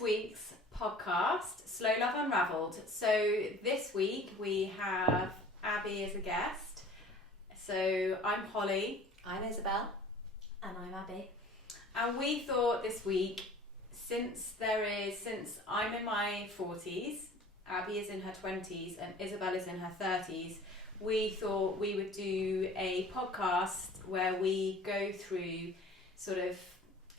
this week's podcast, Slow Love Unravelled. So this week we have Abby as a guest. So I'm Holly. I'm Isabel. And I'm Abby. And we thought this week, since I'm in my 40s, Abby is in her 20s and Isabel is in her 30s, we thought we would do a podcast where we go through sort of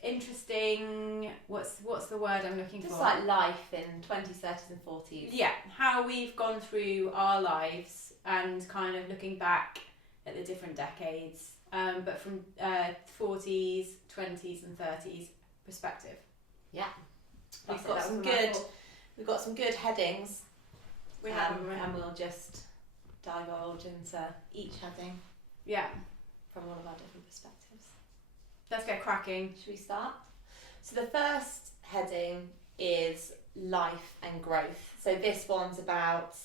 interesting, what's the word I'm looking for? Just like life in 20s, 30s and 40s. Yeah, how we've gone through our lives and kind of looking back at the different decades, but from 40s, 20s and 30s perspective. Yeah. We've got some good headings. We have, and we'll just divulge into each heading. Yeah. From all of our different perspectives. Let's get cracking. Should we start? So the first heading is life and growth. So this one's about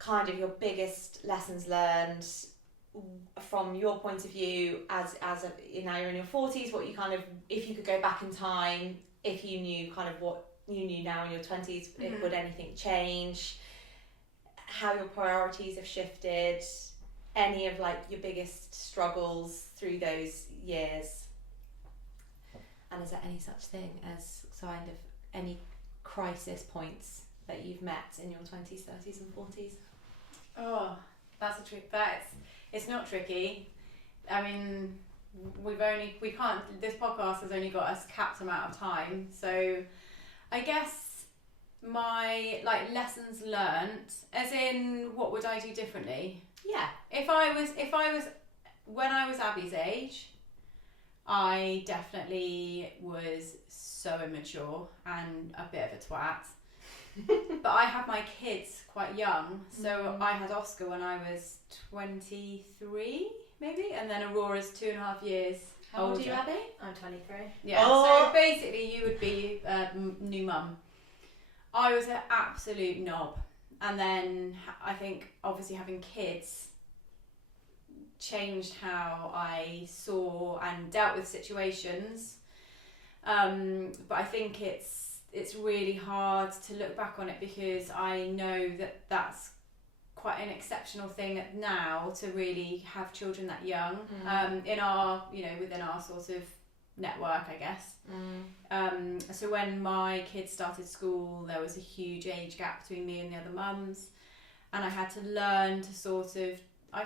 kind of your biggest lessons learned from your point of view as now you're in your 40s, what you kind of, if you could go back in time, if you knew kind of what you knew now in your 20s, would anything change? How your priorities have shifted, any of like your biggest struggles through those years. And is there any such thing as kind of any crisis points that you've met in your 20s, 30s and 40s? Oh, that's a trick. It's not tricky. I mean, this podcast has only got a capped amount of time. So I guess my lessons learnt, as in what would I do differently? Yeah. If I was when I was Abby's age, I definitely was so immature and a bit of a twat. But I had my kids quite young, so I had Oscar when I was 23, maybe, and then Aurora's 2.5 years How old older. are you, Abby? I'm 23. Yeah, so basically you would be new mum. I was an absolute knob, and then I think obviously having kids changed how I saw and dealt with situations, but I think it's really hard to look back on it because I know that that's quite an exceptional thing now to really have children that young, in our, within our sort of network, I guess. So when my kids started school, there was a huge age gap between me and the other mums, and I had to learn to sort of,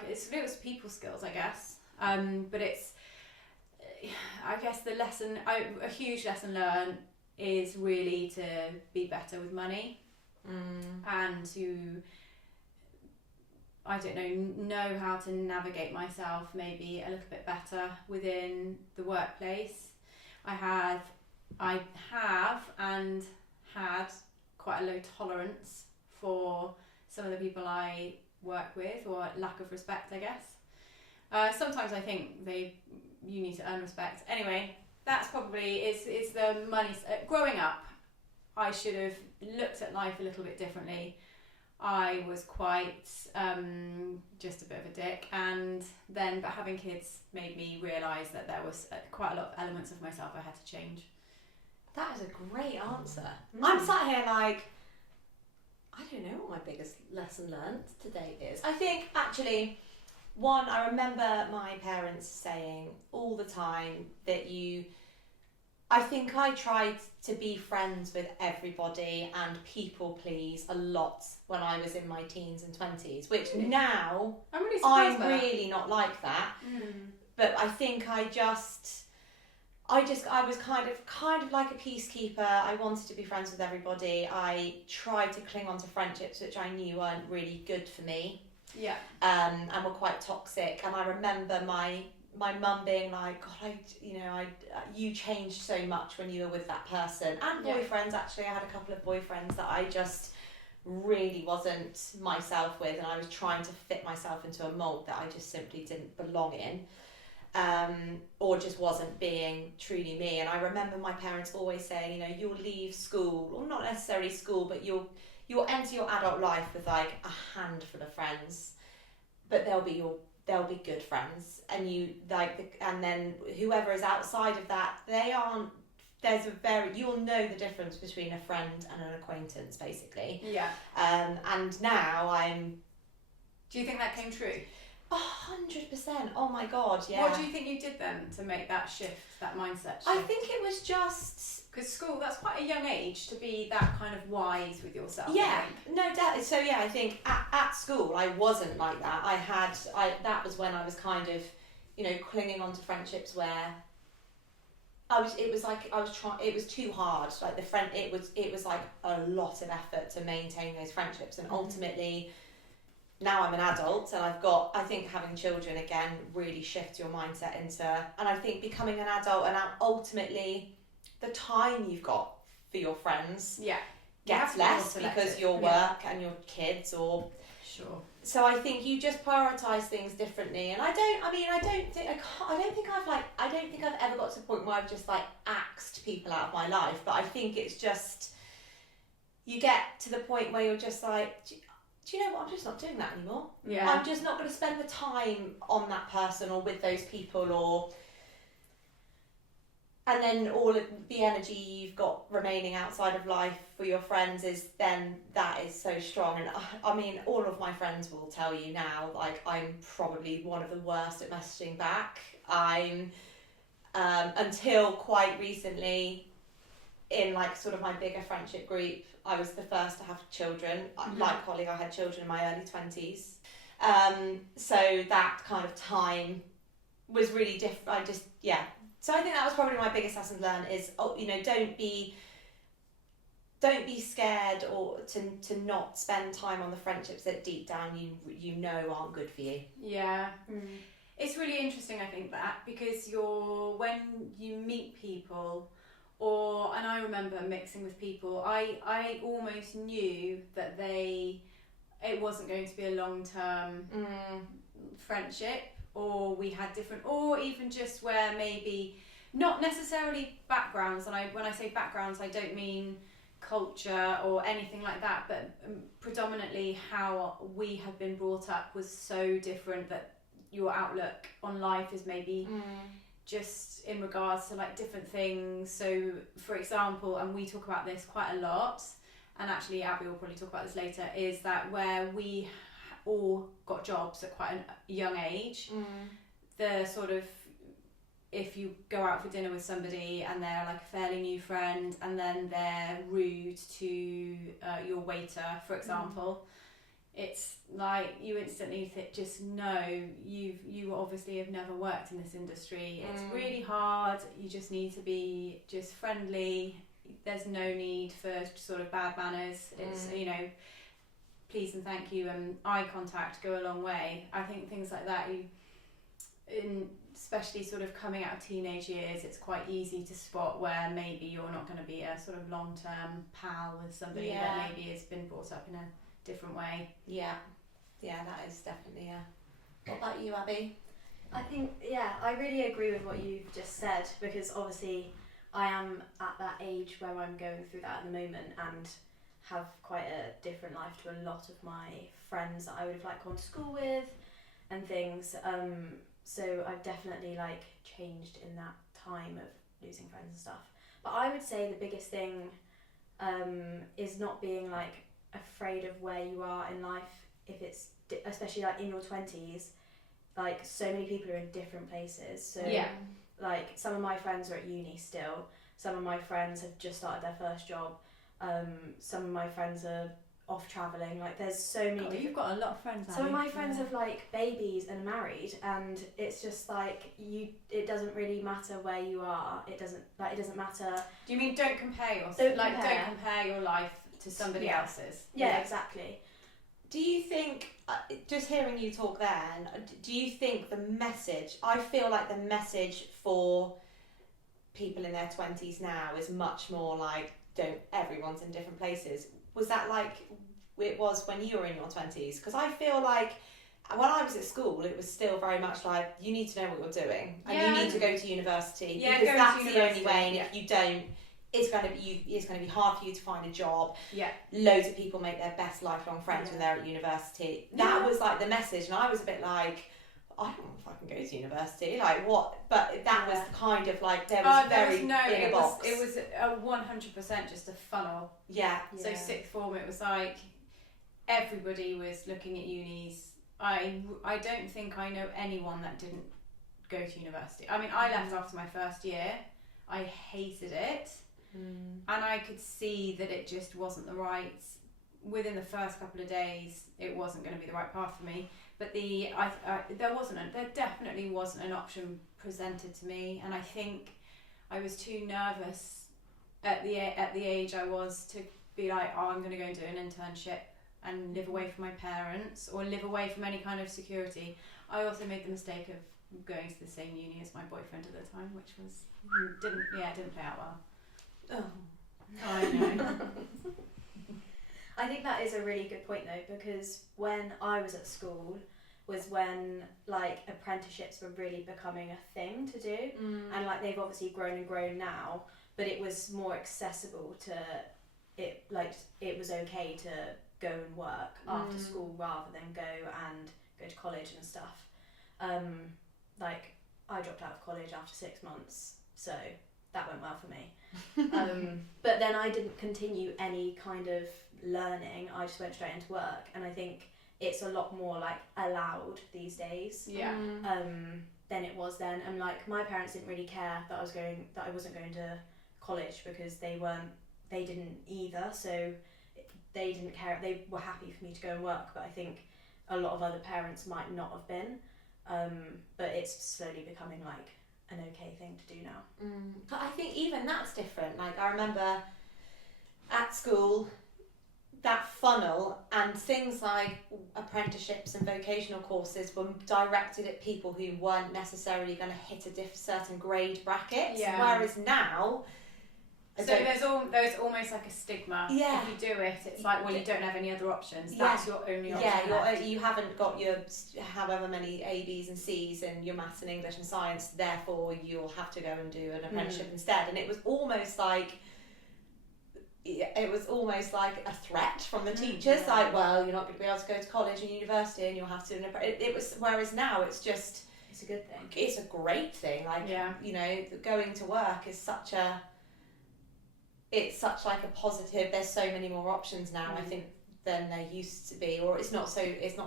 it was people skills, I guess, but it's, I guess a huge lesson learned is really to be better with money, and to, I don't know how to navigate myself maybe a little bit better within the workplace. I have and had quite a low tolerance for some of the people I work with, or lack of respect, I guess. Sometimes I think you need to earn respect. Anyway, that's probably is the money. Growing up, I should have looked at life a little bit differently. I was quite just a bit of a dick, but having kids made me realise that there was quite a lot of elements of myself I had to change. That is a great answer. I'm sat here like, I don't know what my biggest lesson learned to date is. I think actually, one, I remember my parents saying all the time that I think I tried to be friends with everybody and people please a lot when I was in my teens and 20s, which now I'm really not like that. But I think I was kind of like a peacekeeper. I wanted to be friends with everybody. I tried to cling on to friendships which I knew weren't really good for me. Yeah. And were quite toxic. And I remember my mum being like, God, you changed so much when you were with that person. And boyfriends, actually. I had a couple of boyfriends that I just really wasn't myself with, and I was trying to fit myself into a mould that I just simply didn't belong in. Or just wasn't being truly me. And I remember my parents always saying, you'll leave school, or not necessarily school, but you'll enter your adult life with like a handful of friends, but they'll be good friends, and and then whoever is outside of that, they aren't you'll know the difference between a friend and an acquaintance, basically. Yeah. And now I'm... Do you think that came true? 100%. Oh my God, yeah. What do you think you did then to make that shift, that mindset shift? I think it was just... Because school, that's quite a young age to be that kind of wise with yourself. Yeah, no doubt. So yeah, I think at school I wasn't like that. That was when I was kind of, you know, clinging on to friendships where it was too hard. Like it was like a lot of effort to maintain those friendships, and ultimately now I'm an adult and I think having children again really shifts your mindset into, and I think becoming an adult and ultimately the time you've got for your friends gets less because your work and your kids or... Sure. So I think you just prioritise things differently, and I don't think I've ever got to the point where I've just like axed people out of my life, but I think it's just, you get to the point where you're just like, do you know what, I'm just not doing that anymore. Yeah. I'm just not going to spend the time on that person or with those people, and then all of the energy you've got remaining outside of life for your friends that is so strong. And I mean, all of my friends will tell you now, like, I'm probably one of the worst at messaging back. I'm, until quite recently, in like sort of my bigger friendship group, I was the first to have children. Like Holly, I had children in my early 20s. So that kind of time was really different. So I think that was probably my biggest lesson learned is, don't be scared or to not spend time on the friendships that deep down you know aren't good for you. Yeah. It's really interesting, I think, that, because when you meet people, and I remember mixing with people, I almost knew that it wasn't going to be a long-term friendship, or we had different, or even just where maybe not necessarily backgrounds, and when I say backgrounds, I don't mean culture or anything like that, but predominantly how we had been brought up was so different that your outlook on life is maybe just in regards to like different things. So for example, and we talk about this quite a lot, and actually Abby will probably talk about this later, is that where we all got jobs at quite a young age, the sort of, if you go out for dinner with somebody and they're like a fairly new friend and then they're rude to your waiter, for example, it's like you instantly just know you obviously have never worked in this industry. It's really hard. You just need to be just friendly. There's no need for sort of bad manners. It's, please and thank you and eye contact go a long way. I think things like that, especially sort of coming out of teenage years, it's quite easy to spot where maybe you're not going to be a sort of long-term pal with somebody that maybe has been brought up in a different way. Yeah, that is definitely What about you, Abby? I think, I really agree with what you've just said, because obviously I am at that age where I'm going through that at the moment and have quite a different life to a lot of my friends that I would have like gone to school with and things. So I've definitely like changed in that time of losing friends and stuff. But I would say the biggest thing is not being like afraid of where you are in life. If it's especially like in your 20s, like so many people are in different places. So like some of my friends are at uni still. Some of my friends have just started their first job. Some of my friends are off travelling. Like there's so many different... You've got a lot of friends, Some of my friends have like babies and are married, and it's just like it doesn't really matter where you are. It doesn't matter. Do you mean don't compare yourself? Don't compare your life to somebody else's. Yeah, exactly. Do you think, just hearing you talk then, do you think the message, I feel like the message for people in their 20s now is much more like, everyone's in different places. Was that like it was when you were in your 20s? Because I feel like when I was at school, it was still very much like, you need to know what you're doing and you need to go to university because that's the only way, and if you don't, it's going to be hard for you to find a job. Loads of people make their best lifelong friends when they're at university. That was like the message, and I was a bit like, I don't want to fucking go to university. Like what? But that was kind of like there was it box. was a 100% just a funnel. Yeah. So sixth form, it was like everybody was looking at unis. I don't think I know anyone that didn't go to university. I mean, I left after my first year. I hated it, and I could see that it just wasn't the right. Within the first couple of days, it wasn't going to be the right path for me. But there definitely wasn't an option presented to me, and I think I was too nervous at the age I was to be like, oh, I'm going to go and do an internship and live away from my parents or live away from any kind of security. I also made the mistake of going to the same uni as my boyfriend at the time, which didn't play out well. Oh, I know. I think that is a really good point though, because when I was at school was when like apprenticeships were really becoming a thing to do, and like they've obviously grown and grown now, but it was more accessible to it. Like it was okay to go and work after school rather than go to college and stuff. Like I dropped out of college after 6 months, so that went well for me. But then I didn't continue any kind of learning. I just went straight into work, and I think it's a lot more like allowed these days. Yeah. Than it was then, and like my parents didn't really care that I wasn't going to college because they didn't either, so they didn't care. They were happy for me to go and work, but I think a lot of other parents might not have been. But it's slowly becoming like an okay thing to do now. But I think even that's different. Like I remember at school, that funnel and things like apprenticeships and vocational courses were directed at people who weren't necessarily going to hit a certain grade bracket. Yeah. Whereas now, there's almost like a stigma. Yeah. If you do it, it's like, well, you don't have any other options. That's your only option. Yeah, you haven't got your however many A, B's and C's and your maths and English and science, therefore you'll have to go and do an apprenticeship instead. And it was almost like a threat from the teachers, like, well, you're not going to be able to go to college and university and you'll have to. It was, whereas now it's just, it's a good thing. It's a great thing. Like, you know, going to work is it's such like a positive. There's so many more options now, I think, than there used to be, or it's not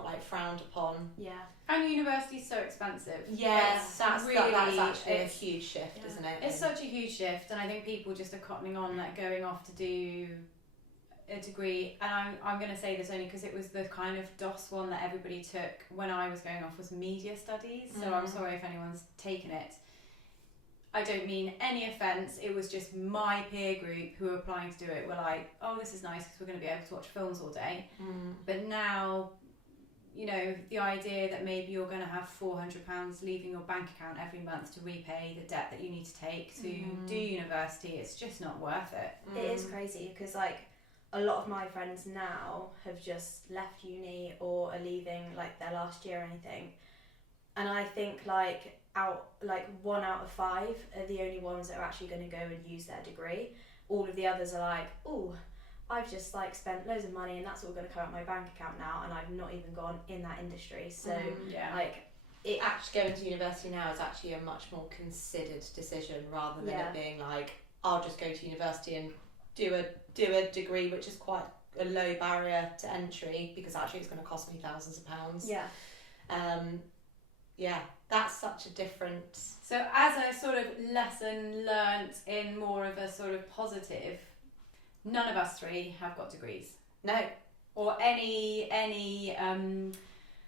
like frowned upon. Yeah. And university's so expensive. Yes, that's actually a huge shift, isn't it? It's such a huge shift, and I think people just are cottoning on that going off to do a degree. And I'm going to say this only because it was the kind of DOS one that everybody took when I was going off, was media studies. So I'm sorry if anyone's taken it. I don't mean any offence, it was just my peer group who were applying to do it were like, oh, this is nice because we're going to be able to watch films all day. But now, you know, the idea that maybe you're going to have £400 leaving your bank account every month to repay the debt that you need to take to do university, it's just not worth it. It is crazy because like a lot of my friends now have just left uni or are leaving like their last year or anything. And I think like 1 out of 5 are the only ones that are actually going to go and use their degree. All of the others are like, oh, I've just like spent loads of money and that's all going to come out of my bank account now, and I've not even gone in that industry. So like it actually going to university now is actually a much more considered decision rather than it being like, I'll just go to university and do a degree which is quite a low barrier to entry because actually it's going to cost me thousands of pounds. That's such a different. So as a sort of lesson learnt in more of a sort of positive, none of us three have got degrees. No. Or any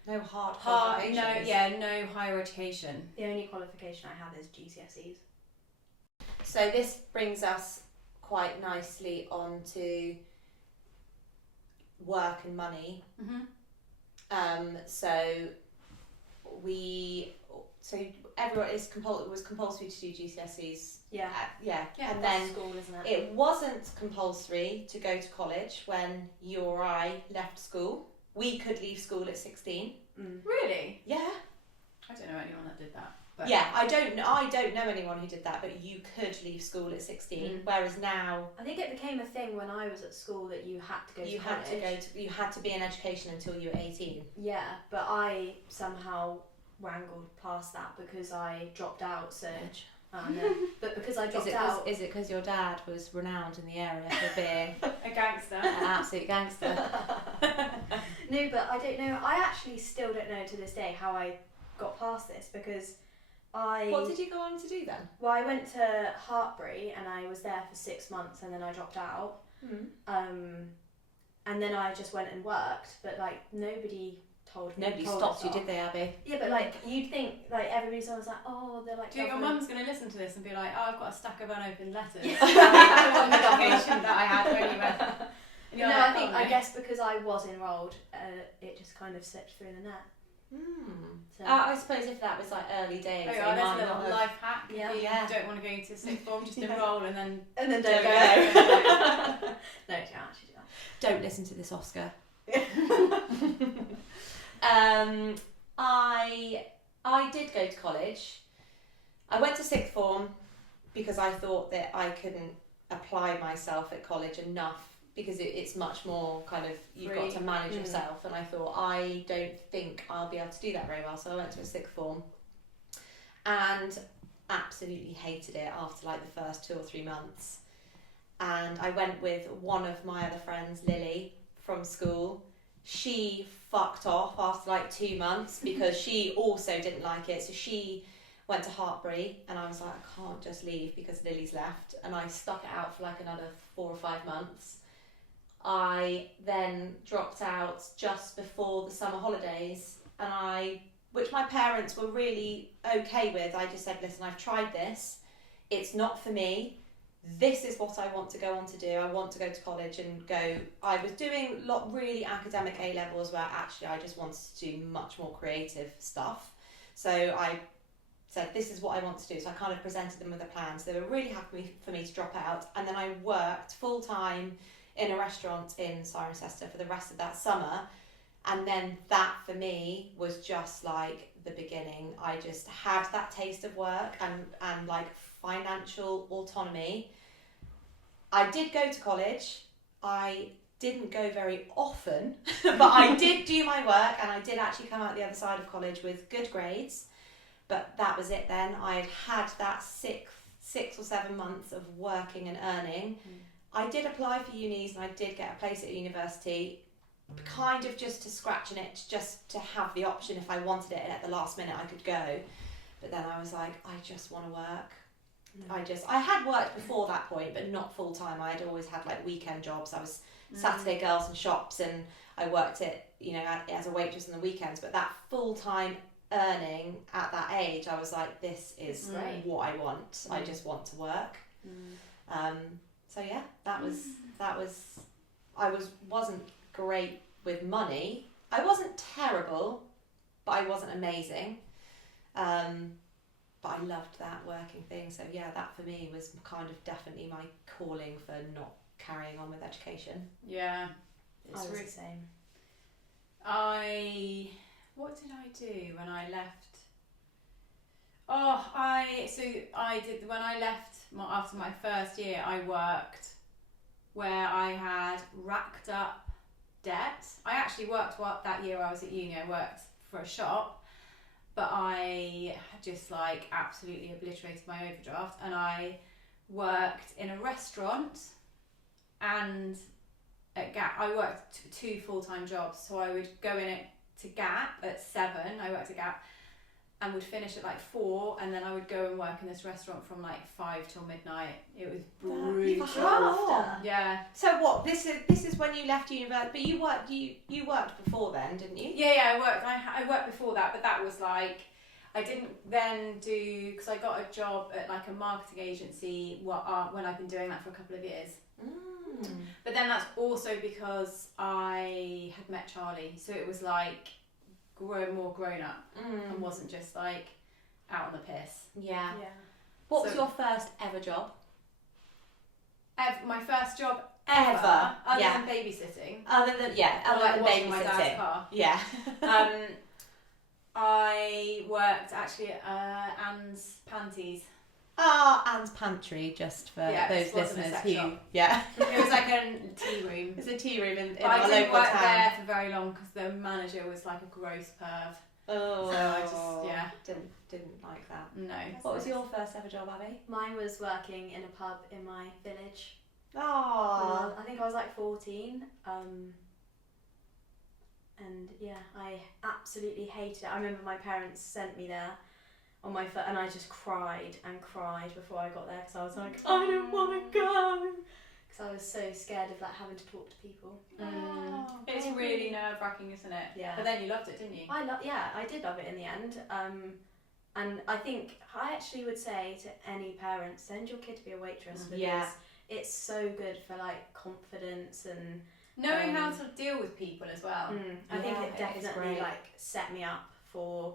no hard qualifications. no higher education. The only qualification I have is GCSEs. So this brings us quite nicely onto work and money. So everyone was compulsory to do GCSEs. And then school, isn't it? It wasn't compulsory to go to college when you or I left school. We could leave school at 16. Really? Yeah. I don't know anyone that did that. But I don't know anyone who did that, but you could leave school at 16. Whereas now, I think it became a thing when I was at school that you had to go to college. You had to be in education until you were 18. Yeah, but I somehow wrangled past that because I dropped out. So, but because I dropped out, is it because your dad was renowned in the area for being a gangster, an absolute gangster? No, but I don't know. I actually still don't know to this day how I got past this because What did you go on to do then? Well, I went to Hartbury and I was there for 6 months and then I dropped out. And then I just went and worked, but like nobody stopped you, did they, Abby? Yeah, but like you'd think like everybody's always like, oh, they're like. Do your mum's going to listen to this and be like, oh, I've got a stack of unopened letters. Yeah. On the application that I had when you went. No, like, I guess because I was enrolled, it just kind of slipped through the net. So. I suppose if that was like early days. Oh, yeah, there's a little life hack. Yeah. If you don't want to go into sixth form, just enroll and then don't go. No, don't actually do that. Don't listen to this, Oscar. I did go to college. I went to sixth form because I thought that I couldn't apply myself at college enough because it's much more kind of, you've got to manage yourself, and I thought I don't think I'll be able to do that very well, so I went to a sixth form and absolutely hated it after like the first 2 or 3 months. And I went with one of my other friends, Lily, from school. She fucked off after like 2 months because she also didn't like it. So she went to Hartbury and I was like, I can't just leave because Lily's left. And I stuck it out for like another 4 or 5 months. I then dropped out just before the summer holidays, and which my parents were really okay with. I just said, listen, I've tried this. It's not for me. This is what I want to go on to do. I want to go to college and go. I was doing really academic A levels where actually I just wanted to do much more creative stuff. So I said, this is what I want to do. So I kind of presented them with a plan. So they were really happy for me to drop out. And then I worked full time in a restaurant in Cirencester for the rest of that summer. And then that for me was just like the beginning. I just had that taste of work and like financial autonomy. I did go to college. I didn't go very often, but I did do my work, and I did actually come out the other side of college with good grades. But that was it then. I'd had that six or 7 months of working and earning. I did apply for unis and I did get a place at university, kind of just to scratch an itch, just to have the option if I wanted it, and at the last minute I could go. But then I was like, I just want to work. I had worked before that point, but not full time. I had always had like weekend jobs. I was Saturday girls in shops, and I worked as a waitress on the weekends. But that full time earning at that age, I was like, this is what I want. I just want to work. So yeah, that was I wasn't great with money. I wasn't terrible, but I wasn't amazing. But I loved that working thing. So yeah, that for me was kind of definitely my calling for not carrying on with education. Yeah. I was the same. What did I do when I left? When I left after my first year, I worked where I had racked up debt. I actually worked that year I was at uni. I worked for a shop, but I had just like absolutely obliterated my overdraft, and I worked in a restaurant and at Gap. I worked 2 full-time jobs, so I would go in to Gap at 7. I worked at Gap and would finish at like 4, and then I would go and work in this restaurant from like 5 till midnight. It was brutal. Yeah. So what? This is when you left university, but you worked before then, didn't you? Yeah. I worked. I worked before that, but that was like I didn't then do, because I got a job at like a marketing agency. When I've been doing that for a couple of years. But then that's also because I had met Charlie, so it was like more grown up and wasn't just like out on the piss. Yeah. What was your first ever job? My first job ever other than babysitting. Other than babysitting. My dad's car. Yeah. I worked actually at Anne's Panties. Anne's Pantry, just for those listeners who... Shop. Yeah. It was like a tea room. It's a tea room in I our didn't local work town. there for very long because the manager was like a gross perv. Oh, So I just, didn't like that. no. What was your first ever job, Abby? Mine was working in a pub in my village. Oh, I think I was like 14. And yeah, I absolutely hated it. I remember my parents sent me there on my foot, and I just cried and cried before I got there because I was like, I don't want to go. Because I was so scared of like having to talk to people. It's really nerve-wracking, isn't it? Yeah. But then you loved it, didn't you? I did love it in the end. And I think I actually would say to any parent, send your kid to be a waitress because it's so good for like confidence and knowing how to deal with people as well. I think it it's definitely great. like set me up for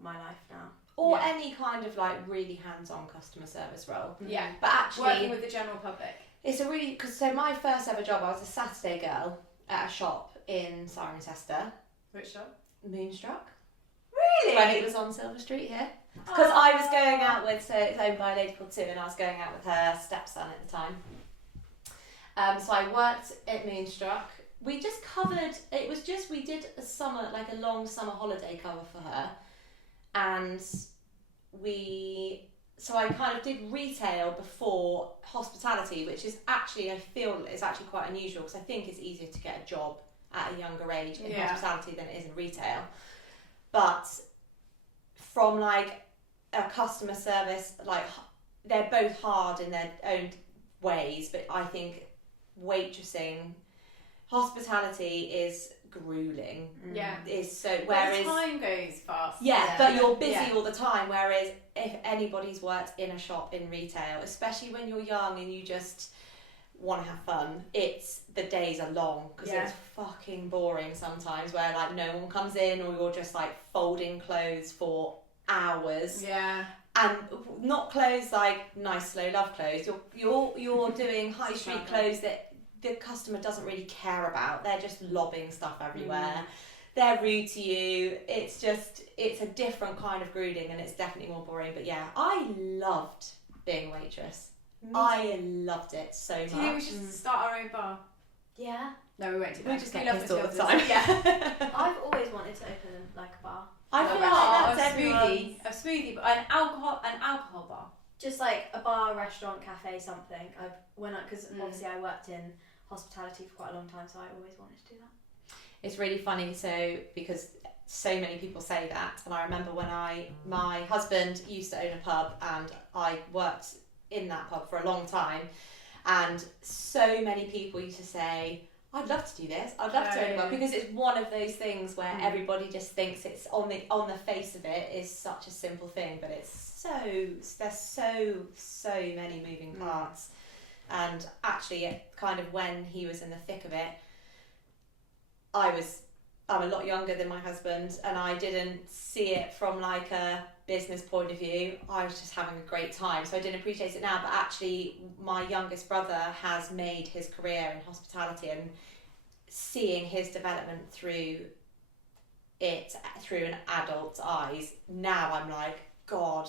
my life now. Or any kind of like really hands-on customer service role. Yeah. But actually, Working with the general public. it's a really so my first ever job, I was a Saturday girl at a shop in Cirencester. Which shop? Moonstruck. Really? When it was on Silver Street here. Because I was going out with, so it's owned by a lady called Sue, and I was going out with her stepson at the time. So I worked at Moonstruck. We just covered, we did a summer, like a long summer holiday cover for her. And so I kind of did retail before hospitality, which is actually, I feel is actually quite unusual because I think it's easier to get a job at a younger age in hospitality than it is in retail. But from like a customer service, like they're both hard in their own ways, but I think waitressing, hospitality is grueling. Yeah. Is so Whereas time goes fast. but you're busy all the time. Whereas if anybody's worked in a shop in retail, especially when you're young and you just want to have fun, the days are long because it's fucking boring sometimes where like no one comes in or you're just like folding clothes for hours. Yeah. And not clothes like nice slow love clothes. You're doing high street clothes that the customer doesn't really care about. They're just lobbing stuff everywhere. They're rude to you. It's a different kind of grueling and it's definitely more boring. But yeah, I loved being a waitress. I loved it so much. Do you think we should start our own bar? Yeah. No, we won't do that. We just We get love pissed the all the two of time. us. Yeah. I've always wanted to open like a bar. I feel like that's a smoothie, but an alcohol bar. Just like a bar, restaurant, cafe, something. Because obviously I worked in hospitality for quite a long time, so I always wanted to do that. It's really funny, because so many people say that, and I remember when my husband used to own a pub, and I worked in that pub for a long time, and so many people used to say, I'd love to do this. I'd love to own a pub, because it's one of those things where everybody just thinks it's on the face of it is such a simple thing, but there's so many moving parts. And actually, kind of when he was in the thick of it, I'm a lot younger than my husband, and I didn't see it from like a business point of view. I was just having a great time, so I didn't appreciate it now. But actually, my youngest brother has made his career in hospitality, and seeing his development through an adult's eyes, now I'm like, God,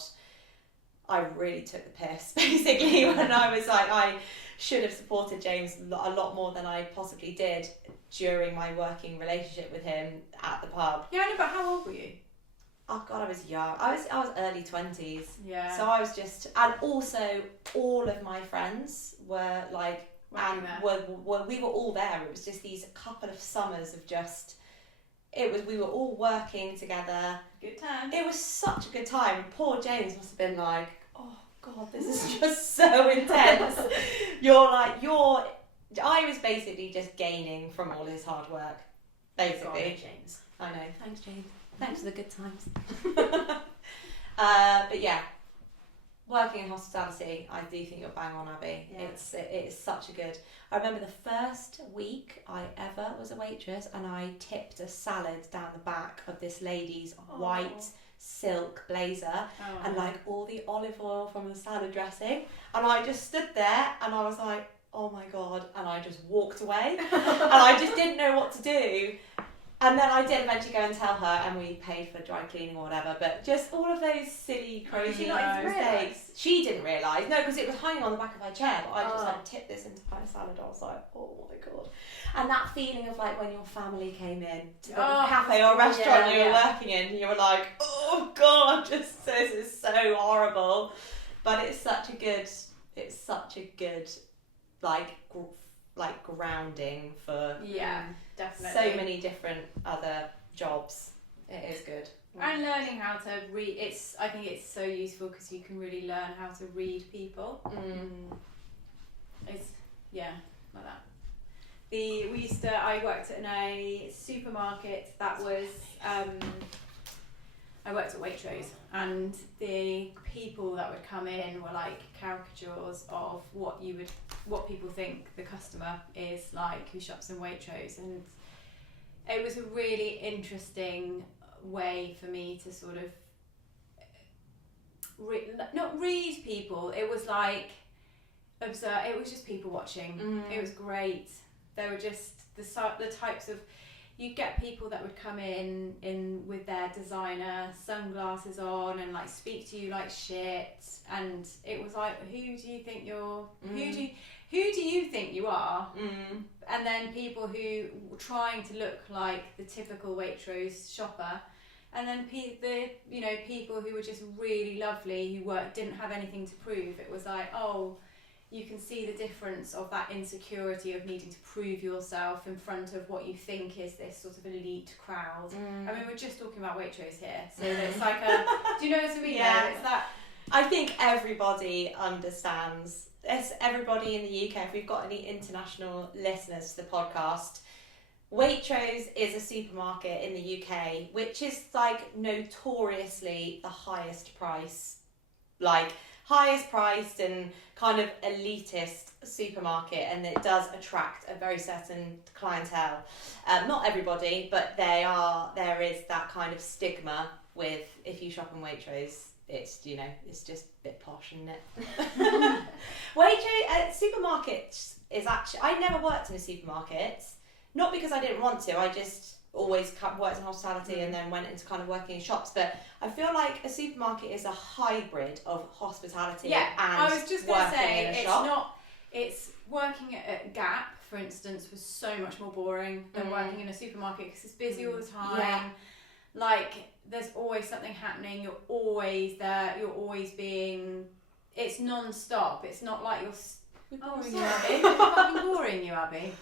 I really took the piss, basically, when I was like, I should have supported James a lot more than I possibly did during my working relationship with him at the pub. Yeah, I know, but how old were you? Oh God, I was young. I was early 20s. Yeah. So I was just, and also all of my friends were like, we were all there. It was just these couple of summers of just, we were all working together. Good time. It was such a good time. Poor James must have been like, oh God, this is just so intense. I was basically just gaining from all his hard work, basically. James. I know. Thanks, James. Thanks for the good times. But yeah, working in hospitality, I do think you're bang on, Abby. Yeah. It is such a good. I remember the first week I ever was a waitress, and I tipped a salad down the back of this lady's white silk blazer, and like all the olive oil from the salad dressing, and I just stood there and I was like, oh my God, and I just walked away and I just didn't know what to do. And then I did eventually go and tell her, and we paid for dry cleaning or whatever. But just all of those silly, crazy mistakes. She didn't realise. No, because it was hanging on the back of her chair. But I just like tipped this into pint salad. I was like, oh my god. And that feeling of like when your family came in to the cafe or restaurant you were working in, you were like, oh god, just this is so horrible. But it's such a good like grounding for definitely so many different other jobs. It is good. And learning how to read, I think it's so useful because you can really learn how to read people. It's like that. I worked in a supermarket that was I worked at Waitrose, and the people that would come in were like caricatures of what people think the customer is like who shops in Waitrose, and it was a really interesting way for me to sort of not read people. It was like observe. It was just people watching. It was great. They were just the types of. You'd get people that would come in with their designer sunglasses on and like speak to you like shit, and it was like, who do you think you're? Who do you think you are? And then people who were trying to look like the typical Waitrose shopper, and then people who were just really lovely who didn't have anything to prove. It was like, oh. You can see the difference of that insecurity of needing to prove yourself in front of what you think is this sort of elite crowd. I mean, we're just talking about Waitrose here, so it's like do you know what I mean? Yeah. It's that. I think everybody understands. Everybody in the UK, if we've got any international listeners to the podcast, Waitrose is a supermarket in the UK, which is like notoriously the highest priced and kind of elitist supermarket, and it does attract a very certain clientele. Not everybody, but there is that kind of stigma with if you shop in Waitrose, it's just a bit posh, isn't it? Waitrose supermarkets is actually, I never worked in a supermarket, not because I didn't want to, I just always worked in hospitality and then went into kind of working in shops, but I feel like a supermarket is a hybrid of hospitality and I was just going to say, shop. It's working at Gap, for instance, was so much more boring than working in a supermarket because it's busy all the time. Like, there's always something happening, you're always there, it's non-stop, it's not like you're boring you, Abby. We're fucking boring you, Abby.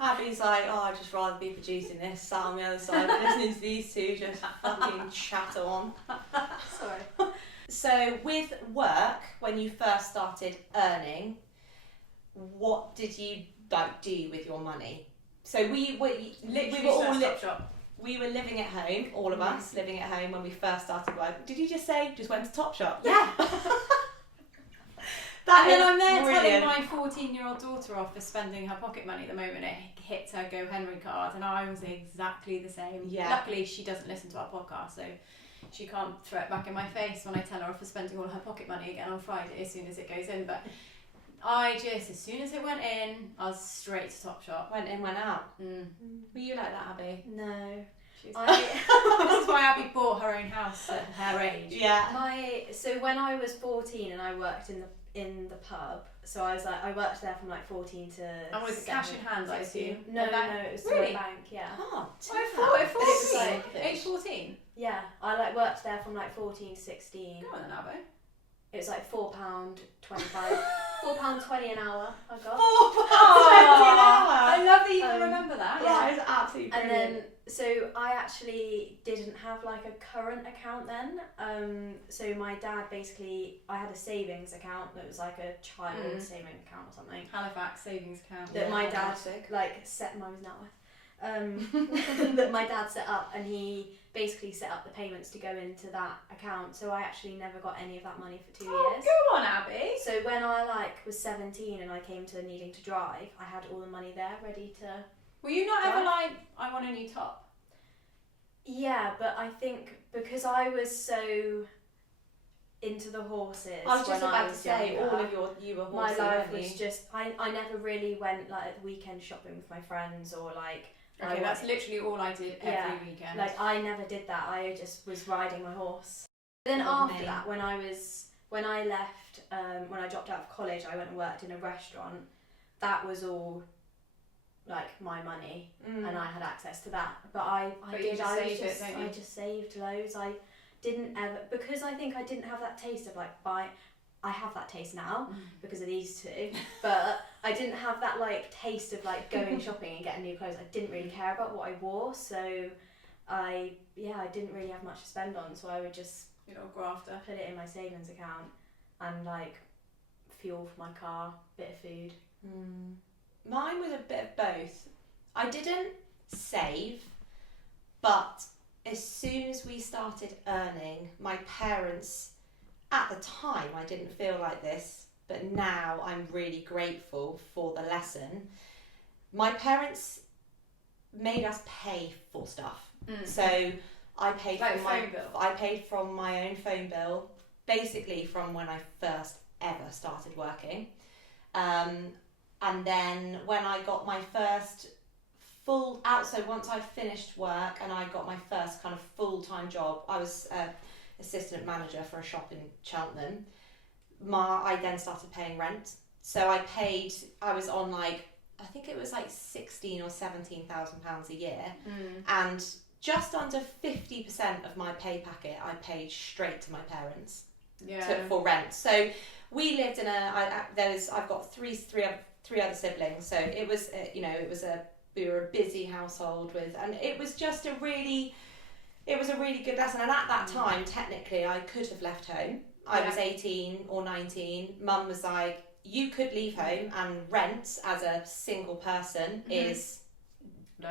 Abby's like, I'd just rather be producing this, sat on the other side, listening to these two just fucking chatter on. Sorry. So with work, when you first started earning, what did you do with your money? So we were living at home, all of us living at home when we first started work. Did you just say just went to Topshop? Yeah. And then I'm there telling my 14-year-old daughter off for spending her pocket money the moment it hits her Go Henry card, and I was exactly the same. Yeah. Luckily, she doesn't listen to our podcast, so she can't throw it back in my face when I tell her off for spending all her pocket money again on Friday as soon as it goes in. But as soon as it went in, I was straight to Topshop. Went in, went out. Were you like that, Abby? No. This is why Abby bought her own house at her age. Yeah. So when I was 14 and I worked in the pub, so I worked there from like 14 to. And was it cash in hand, I assume? No, it was through a bank. Yeah. Oh, I thought it was like age 14. Yeah, I worked there from like 14 to 16. Go on then, Abby. It was like £4.25, £4.20 an hour. I got. £4.20 an hour. I love that you can remember that. Yeah, that is absolutely brilliant. And then, so I actually didn't have like a current account then. So my dad basically, I had a savings account that was like a child saving account or something. Halifax savings account. That my dad set. I was now with. That my dad set up, and he basically set up the payments to go into that account. So I actually never got any of that money for 2 years. Go on, Abby. So when I was 17 and I came to needing to drive, I had all the money there ready to. Were you not ever like, I want a new top? Yeah, but I think because I was so into the horses. I was just about to say, younger, all of you were horsey, my life was just, I never really went like weekend shopping with my friends, or like Okay, that's literally all I did every weekend. Like, I never did that. I just was riding my horse. Then after that, when I left, when I dropped out of college, I went and worked in a restaurant. That was all like my money, and I had access to that. But I just saved loads. I didn't ever, because I think I didn't have that taste of like buying. I have that taste now because of these two, but I didn't have that like taste of like going shopping and getting new clothes. I didn't really care about what I wore, so I didn't really have much to spend on. So I would just grafter, put it in my savings account and like fuel for my car, bit of food. Mine was a bit of both. I didn't save, but as soon as we started earning, my parents, at the time I didn't feel like this, but now I'm really grateful for the lesson. My parents made us pay for stuff. So I paid I paid from my own phone bill, basically from when I first ever started working. And then when I got my first full out, so once I finished work and I got my first kind of full-time job, I was assistant manager for a shop in Cheltenham. I then started paying rent. So I was on like, I think it was like 16 or 17,000 pounds a year, and just under 50% of my pay packet I paid straight to my parents for rent. So we lived in I've got three other siblings, so it was we were a busy household and it was just a really good lesson. And at that time, technically, I could have left home. I was 18 or 19. Mum was like, you could leave home, and rent as a single person is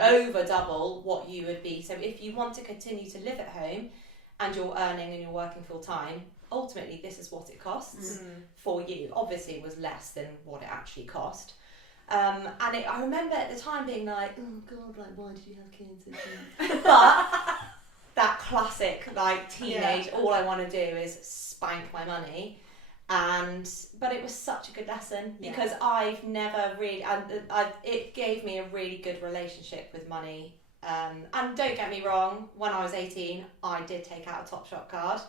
over double what you would be. So if you want to continue to live at home and you're earning and you're working full time, ultimately this is what it costs for you. Obviously it was less than what it actually cost. I remember at the time being like, oh God, like, why did you have kids? But that classic like teenage, all I want to do is spank my money. But it was such a good lesson because I've never really, it gave me a really good relationship with money. And don't get me wrong, when I was 18, I did take out a Topshop card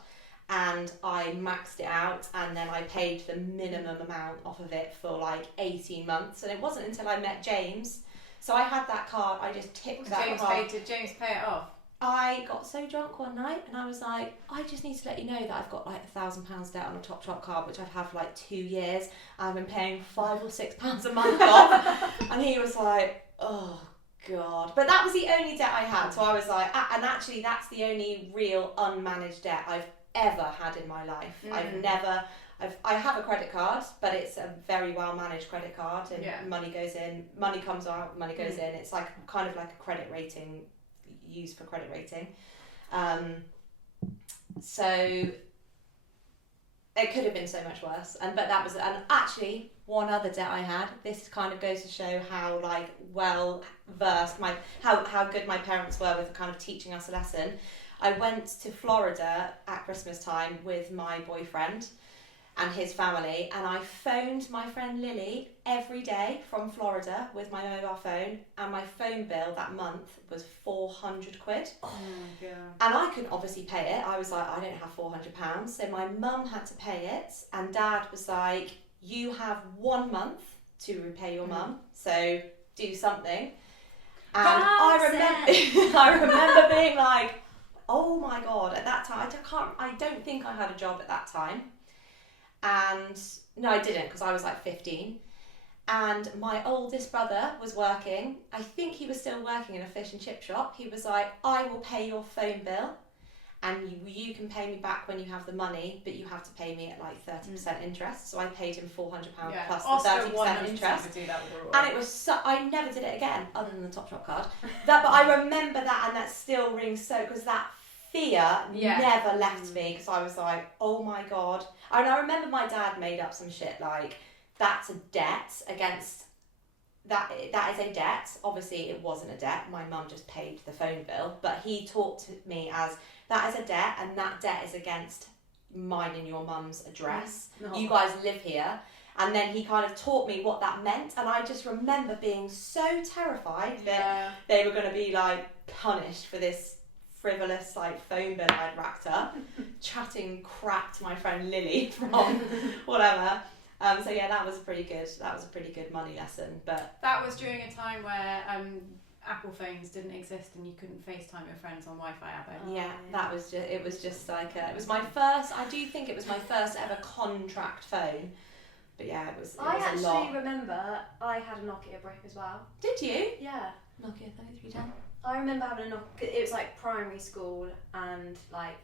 and I maxed it out, and then I paid the minimum amount off of it for like 18 months. And it wasn't until I met James. So I had that card, I just ticked that card. Did James pay it off? I got so drunk one night and I was like, I just need to let you know that I've got like £1,000 debt on a Topshop card, which I've had for like 2 years. I've been paying £5 or £6 a month off. And he was like, oh God. But that was the only debt I had. So I was like, and actually that's the only real unmanaged debt I've ever had in my life. I have a credit card, but it's a very well managed credit card, and money goes in, money comes out, money goes in. It's like kind of like a credit rating, used for credit rating. So it could have been so much worse. And actually one other debt I had, this kind of goes to show how like well versed how good my parents were with kind of teaching us a lesson. I went to Florida at Christmas time with my boyfriend and his family, and I phoned my friend Lily every day from Florida with my mobile phone, and my phone bill that month was 400 quid. Oh my God. And I couldn't obviously pay it. I was like, I don't have £400, so my mum had to pay it, and Dad was like, you have 1 month to repay your mum, so do something. And I remember being like, oh my God, at that time, I don't think I had a job at that time. And no, I didn't, because I was like 15. And my oldest brother was working. I think he was still working in a fish and chip shop. He was like, I will pay your phone bill and you can pay me back when you have the money, but you have to pay me at like 30% interest. So I paid him £400 plus the 30% interest. And it was I never did it again, other than the Topshop card. But I remember that, and that still rings so, because that fear never left me, because I was like, oh my God. And I remember my dad made up some shit like, that's a debt against, that is a debt. Obviously it wasn't a debt, my mum just paid the phone bill, but he talked to me as, that is a debt, and that debt is against mine and your mum's address. You guys live here, And then he kind of taught me what that meant, and I just remember being so terrified that they were going to be like punished for this frivolous like phone bill I'd racked up, chatting crap to my friend Lily from whatever. So yeah, that was pretty good. That was a pretty good money lesson. But that was during a time where Apple phones didn't exist and you couldn't FaceTime your friends on Wi-Fi, yeah, that was just, it was just like it was my first. I do think it was my first ever contract phone. But yeah, it was. I was actually a lot. remember I had a Nokia brick as well. Did you? Yeah. Nokia 3310. I remember having a Nokia. It was like primary school, and like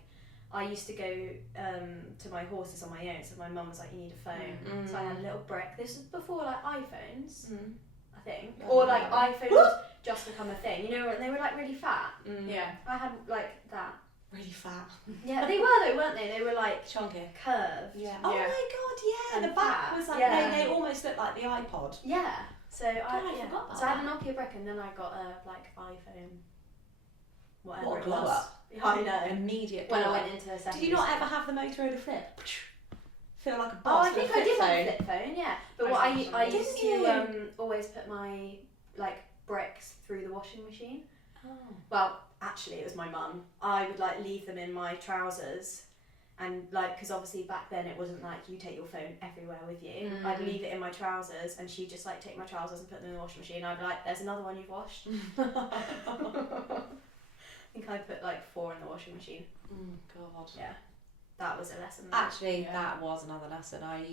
I used to go to my horses on my own. So my mum was like, "You need a phone." So I had a little brick. This was before like iPhones, I think, or like iPhones had just become a thing. You know, and they were like really fat. Yeah. I had like that. Really fat. Yeah, they were though, weren't they? They were like Chunky. curved. Yeah. Oh my god, yeah. And the back fat. was like they almost looked like the iPod. Yeah. So I I forgot about so I had a Nokia brick, and then I got a like iPhone. Whatever What a it glow was. up. I know. Immediate When glow I up. went into secondary Did you not school. ever have the Motorola flip? Feel like a Oh, boss. I think with a I did flip have a phone. flip phone, yeah. But I what I didn't used you? to always put my like bricks through the washing machine. Oh. Well, actually, it was my mum. I would like leave them in my trousers, and like because obviously back then it wasn't like you take your phone everywhere with you. I'd leave it in my trousers, and she'd just like take my trousers and put them in the washing machine. I'd be like, "There's another one you've washed." I think I put like 4 in the washing machine. God. Yeah, that was a lesson. Actually, that was another lesson. I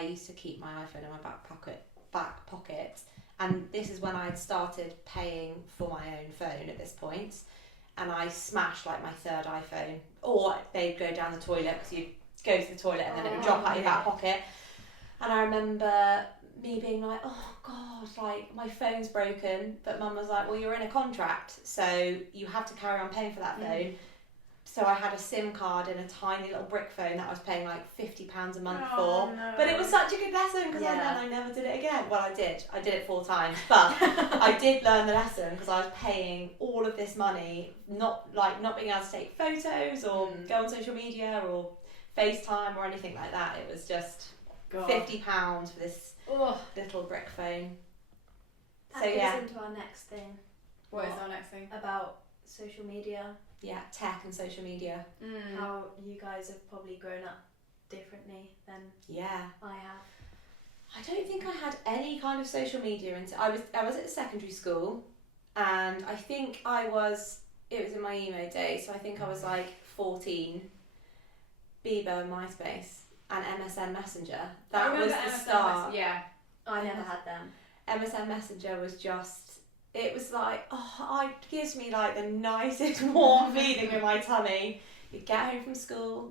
used to keep my iPhone in my back pocket, and this is when I'd started paying for my own phone at this point, and I smashed like my third iPhone, or they'd go down the toilet because you'd go to the toilet and then it would drop out your back pocket, and I remember me being like, oh god, like my phone's broken, but mum was like, well, you're in a contract, so you have to carry on paying for that phone. So I had a SIM card in a tiny little brick phone that I was paying like £50 a month for. No. But it was such a good lesson because then I never did it again. Well, I did it 4 times, but I did learn the lesson because I was paying all of this money, not being able to take photos or go on social media or FaceTime or anything like that. It was just £50 for this little brick phone. That goes into our next thing. What is our next thing? About social media. Yeah, tech and social media. How you guys have probably grown up differently than I have. I don't think I had any kind of social media until I was at secondary school, and I think it was in my emo days, so I think I was like 14. Bebo and MySpace and MSN Messenger. That was the start. Yeah. I never had them. MSN Messenger was just, it was like, it gives me like the nicest warm feeling in my tummy. You'd get home from school,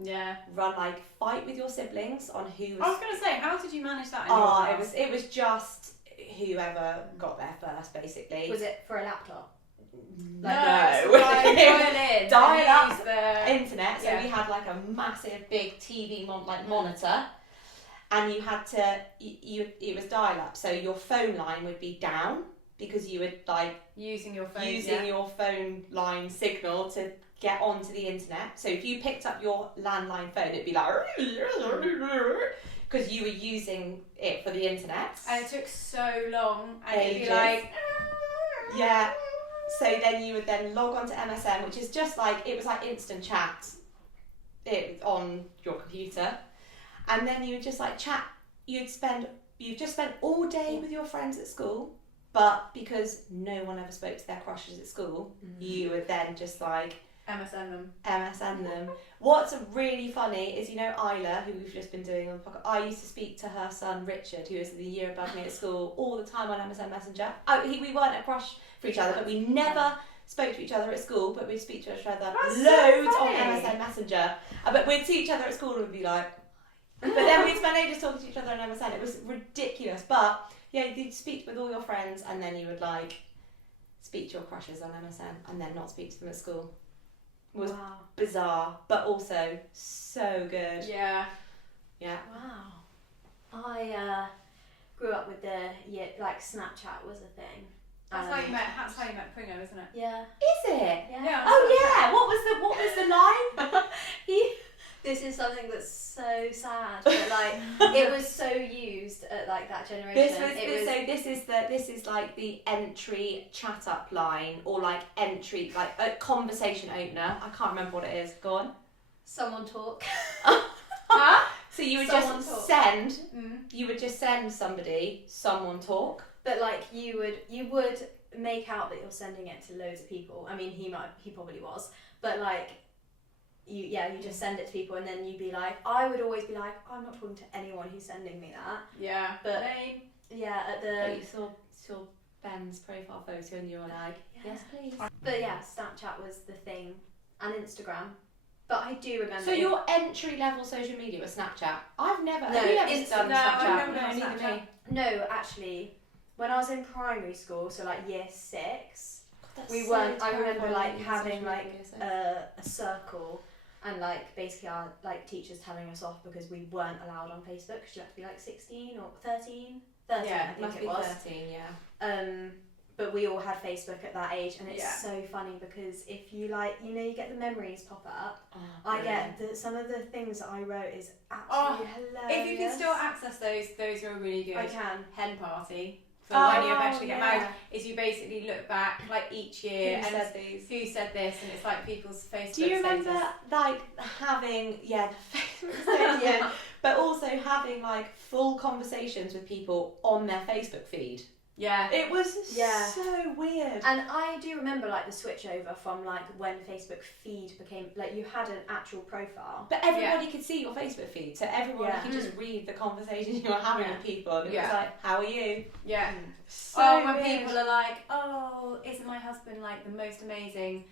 fight with your siblings on who was... I was going to say, how did you manage that in your house? It was just whoever got there first, basically. Was it for a laptop? No. Dial up the internet, so we had like a massive big TV monitor, and you had to, it was dial up, so your phone line would be down, because you would like using your phone line signal to get onto the internet. So if you picked up your landline phone, it'd be like because you were using it for the internet. And it took so long, and Ages. it'd be like So then you would then log on to MSN, which is just like, it was like instant chat on your computer, and then you would just like chat. You've just spent all day with your friends at school. But because no one ever spoke to their crushes at school, you would then just like MSN them. What's really funny is, Isla, who we've just been doing on the podcast, I used to speak to her son Richard, who is the year above me at school, all the time on MSN Messenger. We weren't a crush for each other, but we never spoke to each other at school, but we'd speak to each other loads on MSN Messenger. But we'd see each other at school and we'd be like... But then we'd spend ages talking to each other on MSN. It was ridiculous, but... Yeah, you'd speak with all your friends, and then you would like speak to your crushes on MSN, and then not speak to them at school. It was bizarre, but also so good. Yeah. Wow. I grew up with Snapchat was a thing. That's how you met Pringo, isn't it? Yeah. Is it? Yeah. Yeah. Oh yeah. What was the line? This is something that's so sad, but like it was so used at like that generation. This is like the entry chat up line, or like entry, like a conversation opener. I can't remember what it is. Go on. Someone talk. So you would Someone just talk. send. You would just send somebody someone talk. But like you would make out that you're sending it to loads of people. I mean, he probably was, but like you just send it to people, and then you'd be like, I would always be like, I'm not talking to anyone who's sending me that. Yeah. But yeah, But you saw Ben's profile photo and you were like, yes please. But yeah, Snapchat was the thing, and Instagram. But I do remember. So your entry level social media was Snapchat? I've never. No, have you ever it's- done no, Snapchat? I've never No, done neither Snapchat. me. No, actually, when I was in primary school, so like year 6, That's we so weren't. I remember terrifying, like social having media, like so- a circle, and like basically our like teachers telling us off because we weren't allowed on Facebook because you had to be like 16 or 13. 13, Yeah, I think must it be was. 13, yeah. But we all had Facebook at that age, and it's Yeah. so funny because if you like, you get the memories pop up. Oh, I brilliant. get some of the things that I wrote is absolutely hilarious. If you can still access those are really good. I can. Hen party for when you eventually get married. yeah. Is you basically look back like each year Who and said these? who said this, and it's like people's Facebook Do you remember status. like having the Facebook status, yeah, but also having like full conversations with people on their Facebook feed? Yeah. It was Yeah. so weird. And I do remember like the switch over from like when Facebook feed became like you had an actual profile. But everybody could see your Facebook feed, so everyone Yeah. could just read the conversation you were having with people. And it was Yeah. like, how are you? Yeah. So when weird. people are like, oh, isn't my husband like the most amazing?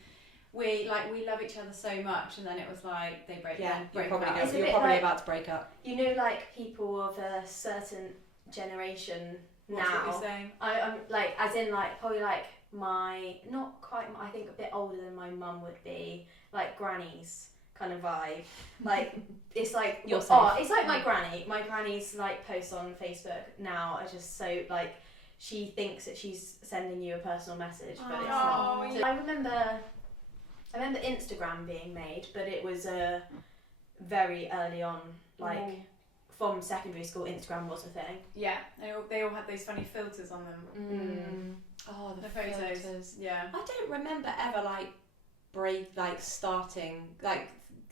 We love each other so much, and then it was like they break Yeah, break you're up. probably, It's a you're bit probably like- about to break up. Like people of a certain generation What's what now. you're saying? I'm like, as in like probably like my not quite. I think a bit older than my mum would be, like grannies kind of vibe. Like it's like You're it's like my granny. My granny's like posts on Facebook now are just so like she thinks that she's sending you a personal message, but it's not. Oh, So I remember Instagram being made, but it was very early on, like. From secondary school, Instagram was a thing. Yeah, they all had those funny filters on them. Oh, The photos. Yeah. I don't remember ever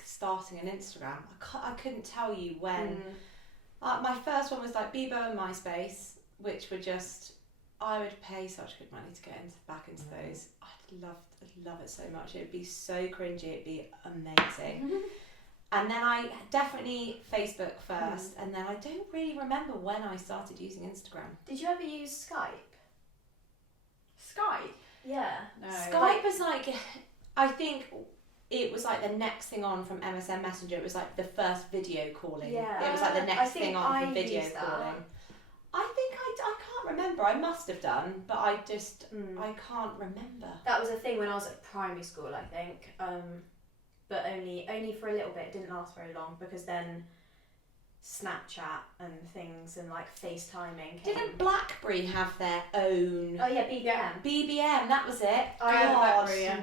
starting an Instagram. I couldn't tell you when. My first one was like Bebo and MySpace, which were just, I would pay such good money to get back into those. I'd love it so much. It would be so cringy. It'd be amazing. And then I definitely Facebook first, and then I don't really remember when I started using Instagram. Did you ever use Skype? Skype? Yeah. No. Skype was like, I think it was like the next thing on from MSN Messenger. It was like the first video calling. Yeah. It was like the I next think thing on from I video used that. calling. I think I can't remember. I must have done, but I just I can't remember. That was a thing when I was at primary school, I think. But only for a little bit. It didn't last very long because then Snapchat and things and like FaceTiming came. Didn't BlackBerry have their own? Oh yeah, BBM. Yeah. BBM, that was it. I had a God. BlackBerry, yeah.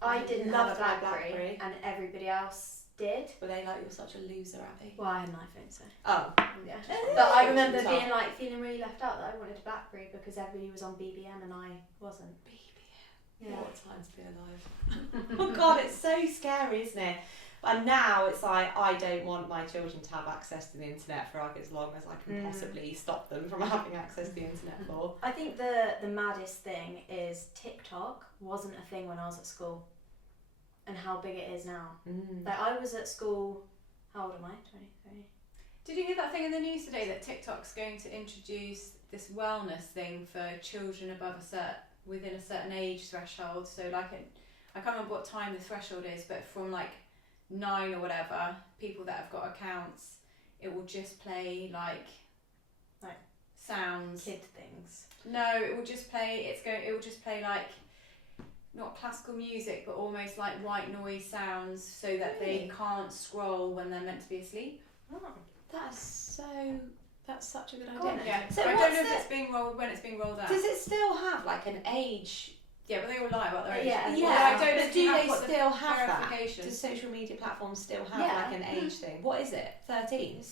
I didn't have a Loved my BlackBerry, BlackBerry. and everybody else did. Were they like, you're such a loser, Abby? Well, I had an iPhone, so Oh. yeah. But I remember Tough. being like feeling really left out that I wanted a BlackBerry because everybody was on BBM and I wasn't. BBM. What a time to be alive. Oh God, it's so scary, isn't it? And now it's like, I don't want my children to have access to the internet for like as long as I can possibly stop them from having access to the internet for. I think the maddest thing is TikTok wasn't a thing when I was at school, and how big it is now. Like I was at school. How old am I? 23. Did you hear that thing in the news today that TikTok's going to introduce this wellness thing for children above within a certain age threshold? So like I can't remember what time the threshold is, but from like 9 or whatever, people that have got accounts, it will just play like sounds. Kid things. No, it will just play. It will just play like not classical music, but almost like white noise sounds, so that they can't scroll when they're meant to be asleep. Oh. That's such a good Go on idea. then. Yeah. So I don't what's know if it's being rolled out. Does it still have like an age Yeah, but they all lie about their age. Yeah. Well, Yeah, I don't know but if do you they have what the still have that? verification. Do social media platforms still have Yeah. like an age thing? What is it? 13?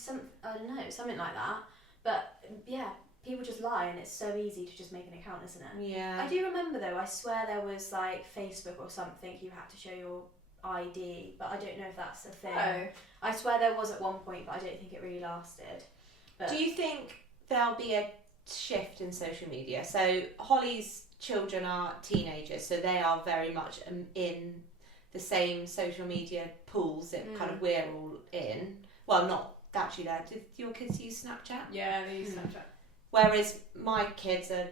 I don't know, something like that. But yeah, people just lie, and it's so easy to just make an account, isn't it? Yeah. I do remember though. I swear there was like Facebook or something. You had to show your ID, but I don't know if that's a thing. Oh. I swear there was at one point, but I don't think it really lasted. But Do you think there'll be a shift in social media? So Holly's children are teenagers, so they are very much in the same social media pools that kind of we're all in. Well, not actually there. Did your kids use Snapchat? Yeah, they use Snapchat. Whereas my kids are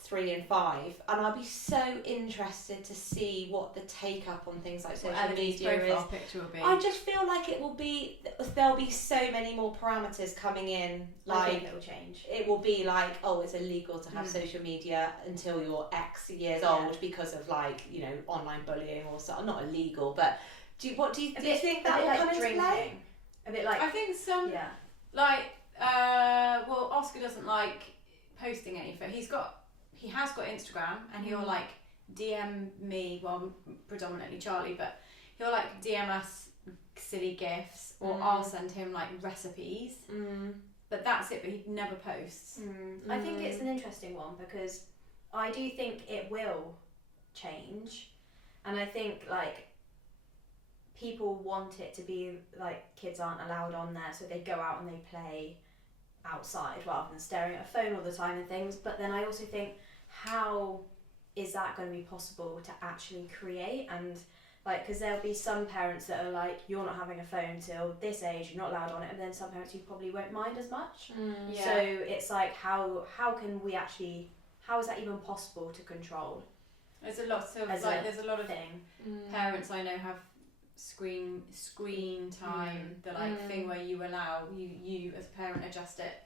3 and 5, and I'll be so interested to see what the take up on things like social media is. Profile picture will be. I just feel like it will be, there'll be so many more parameters coming in. I think Like it will change. it will be like, oh, it's illegal to have social media until you're X years old because of like, you know, online bullying or so. Not illegal, but do you think that will like come into play? drinking? A bit like I think some yeah. like well, Oscar doesn't like posting anything. He has got Instagram, and he'll like DM me, well, predominantly Charlie, but he'll like DM us silly gifts, or I'll send him like recipes. But that's it. But he never posts. I think it's an interesting one because I do think it will change, and I think like people want it to be like kids aren't allowed on there, so they go out and they play outside rather than staring at a phone all the time and things. But then I also think, how is that going to be possible to actually create? And like, because there'll be some parents that are like, you're not having a phone till this age, you're not allowed on it, and then some parents who probably won't mind as much. Yeah. So it's like, how can we actually, how is that even possible to control? There's a lot of As like a there's a lot of thing. parents I know have screen time, the like thing where you allow you as a parent adjust it,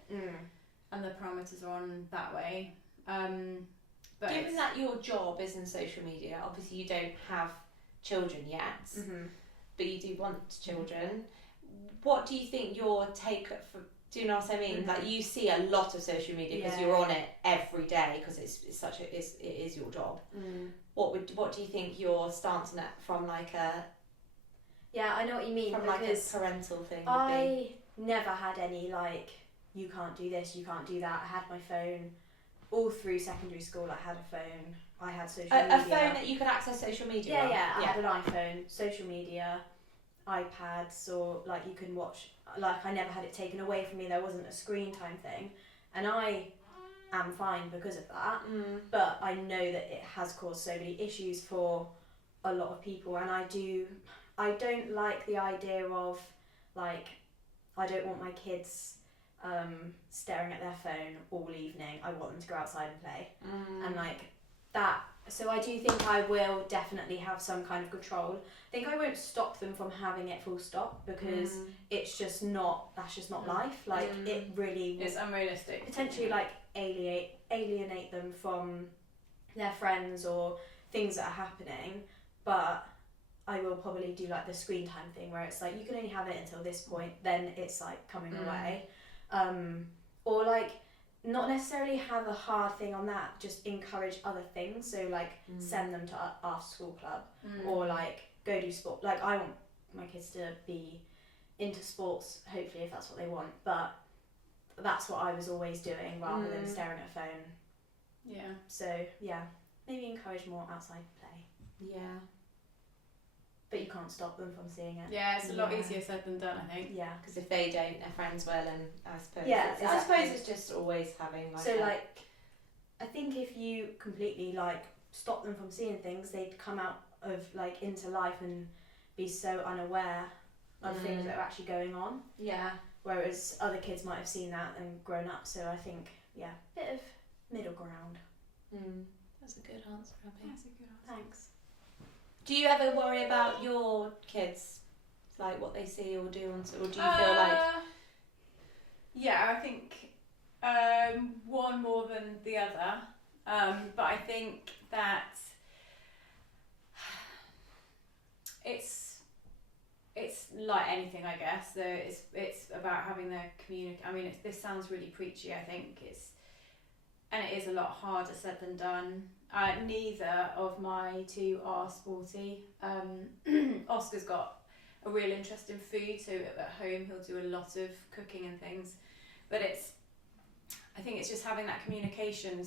and the parameters are on that way. But Given that your job is in social media, obviously you don't have children yet, but you do want children. What do you think your take for? Do you know what I mean? Like you see a lot of social media because you're on it every day because it is your job. What do you think your stance on that from like a? Yeah, I know what you mean. From like a parental thing would be. I never had any like, you can't do this, you can't do that. I had my phone all through secondary school. I had a phone. I had social media. A phone that you could access social media on? Yeah. I had an iPhone, social media, iPads, or like you can watch. Like I never had it taken away from me. There wasn't a screen time thing, and I am fine because of that. But I know that it has caused so many issues for a lot of people, and I don't like the idea of like, I don't want my kids staring at their phone all evening. I want them to go outside and play, and like that. So I do think I will definitely have some kind of control. I think I won't stop them from having it full stop because it's just not. That's just not life. Like it really. it's unrealistic. Potentially like alienate them from their friends or things that are happening, but I will probably do like the screen time thing where it's like you can only have it until this point, then it's like coming away, or like not necessarily have a hard thing on that, just encourage other things, so like send them to after school club or like go do sport. Like I want my kids to be into sports, hopefully, if that's what they want, but that's what I was always doing rather than staring at a phone. Yeah. So yeah, maybe encourage more outside play. Yeah. But you can't stop them from seeing it. Yeah, it's a lot easier said than done, I think. Yeah. Because if they don't, their friends will, and I suppose. Yeah, I suppose exactly. it's just always having like. So like, I think if you completely like stop them from seeing things, they'd come out of like into life and be so unaware of things that are actually going on. Yeah. Whereas other kids might have seen that and grown up. So I think bit of middle ground. That's a good answer, Abby. That's a good answer. Thanks. Do you ever worry about your kids, like what they see or do, or do you feel like? Yeah, I think one more than the other, but I think that it's like anything, I guess. So it's about having the I mean, this sounds really preachy. I think it is a lot harder said than done. Neither of my two are sporty. Oscar's got a real interest in food, so at home he'll do a lot of cooking and things. But I think it's just having that communication,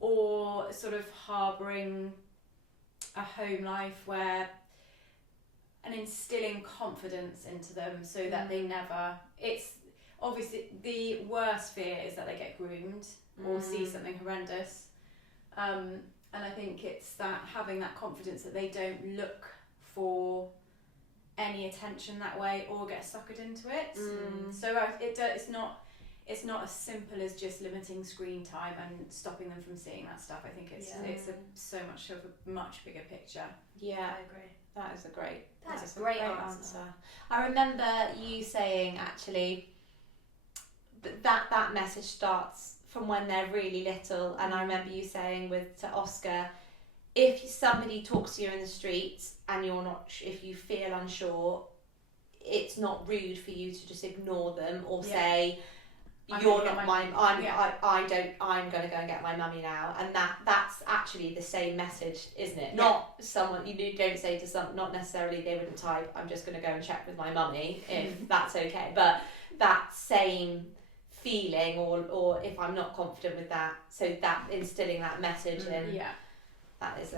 or sort of harbouring a home life and instilling confidence into them so that they never, it's obviously the worst fear is that they get groomed or see something horrendous. And I think it's that having that confidence that they don't look for any attention that way or get suckered into it. So it's not as simple as just limiting screen time and stopping them from seeing that stuff. I think it's so much of a much bigger picture. Yeah, I agree. That's a great answer. I remember you saying actually that message starts from when they're really little, and I remember you saying to Oscar, if somebody talks to you in the streets and if you feel unsure, it's not rude for you to just ignore them or say, you're not mine. I'm going to go and get my mummy now, and that's actually the same message, isn't it? Not someone you don't say to some. Not necessarily they wouldn't type, I'm just going to go and check with my mummy if that's okay, but that same feeling, or if I'm not confident with that, so that instilling that message in. That is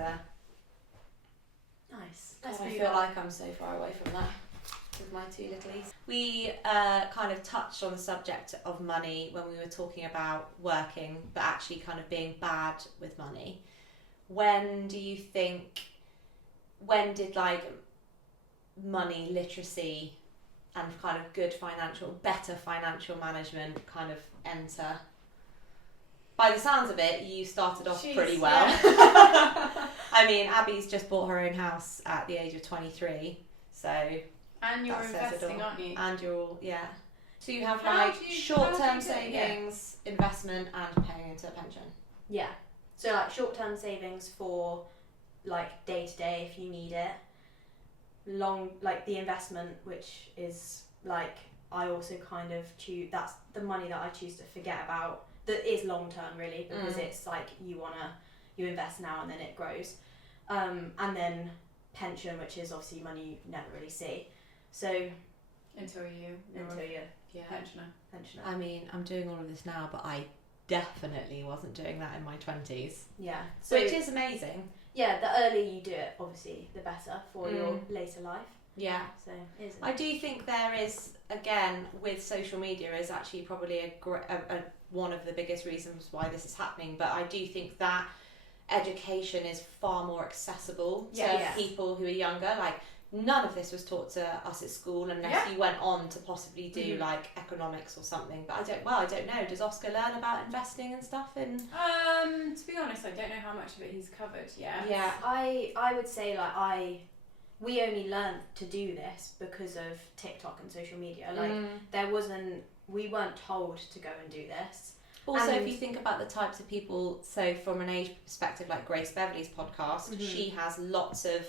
nice. I feel like I'm so far away from that with my two littlies. We kind of touched on the subject of money when we were talking about working, but actually kind of being bad with money. When did like money literacy and kind of better financial management kind of enter? By the sounds of it, you started off pretty well. Yeah. I mean, Abby's just bought her own house at the age of 23, so... And you're investing, aren't you? And you're all, So you have short-term savings, investment, and paying into a pension. Yeah. So like short-term savings for like day-to-day if you need it. Long, like the investment, which is like, I also kind of choose, that's the money that I choose to forget about. That is long-term really, because it's like you invest now and then it grows. And then pension, which is obviously money you never really see. So until you're pensioner. I mean, I'm doing all of this now, but I definitely wasn't doing that in my 20s. Yeah. So, which is amazing. Yeah, the earlier you do it, obviously, the better for your later life. Yeah. So isn't I do think there is, again, with social media, is actually probably one of the biggest reasons why this is happening. But I do think that education is far more accessible to people who are younger. Like, none of this was taught to us at school unless you went on to possibly do like economics or something. But I don't know. Does Oscar learn about investing and stuff? To be honest, I don't know how much of it he's covered yet. Yeah. I would say like we only learned to do this because of TikTok and social media. Like we weren't told to go and do this. Also, if you think about the types of people, so from an age perspective, like Grace Beverley's podcast, she has lots of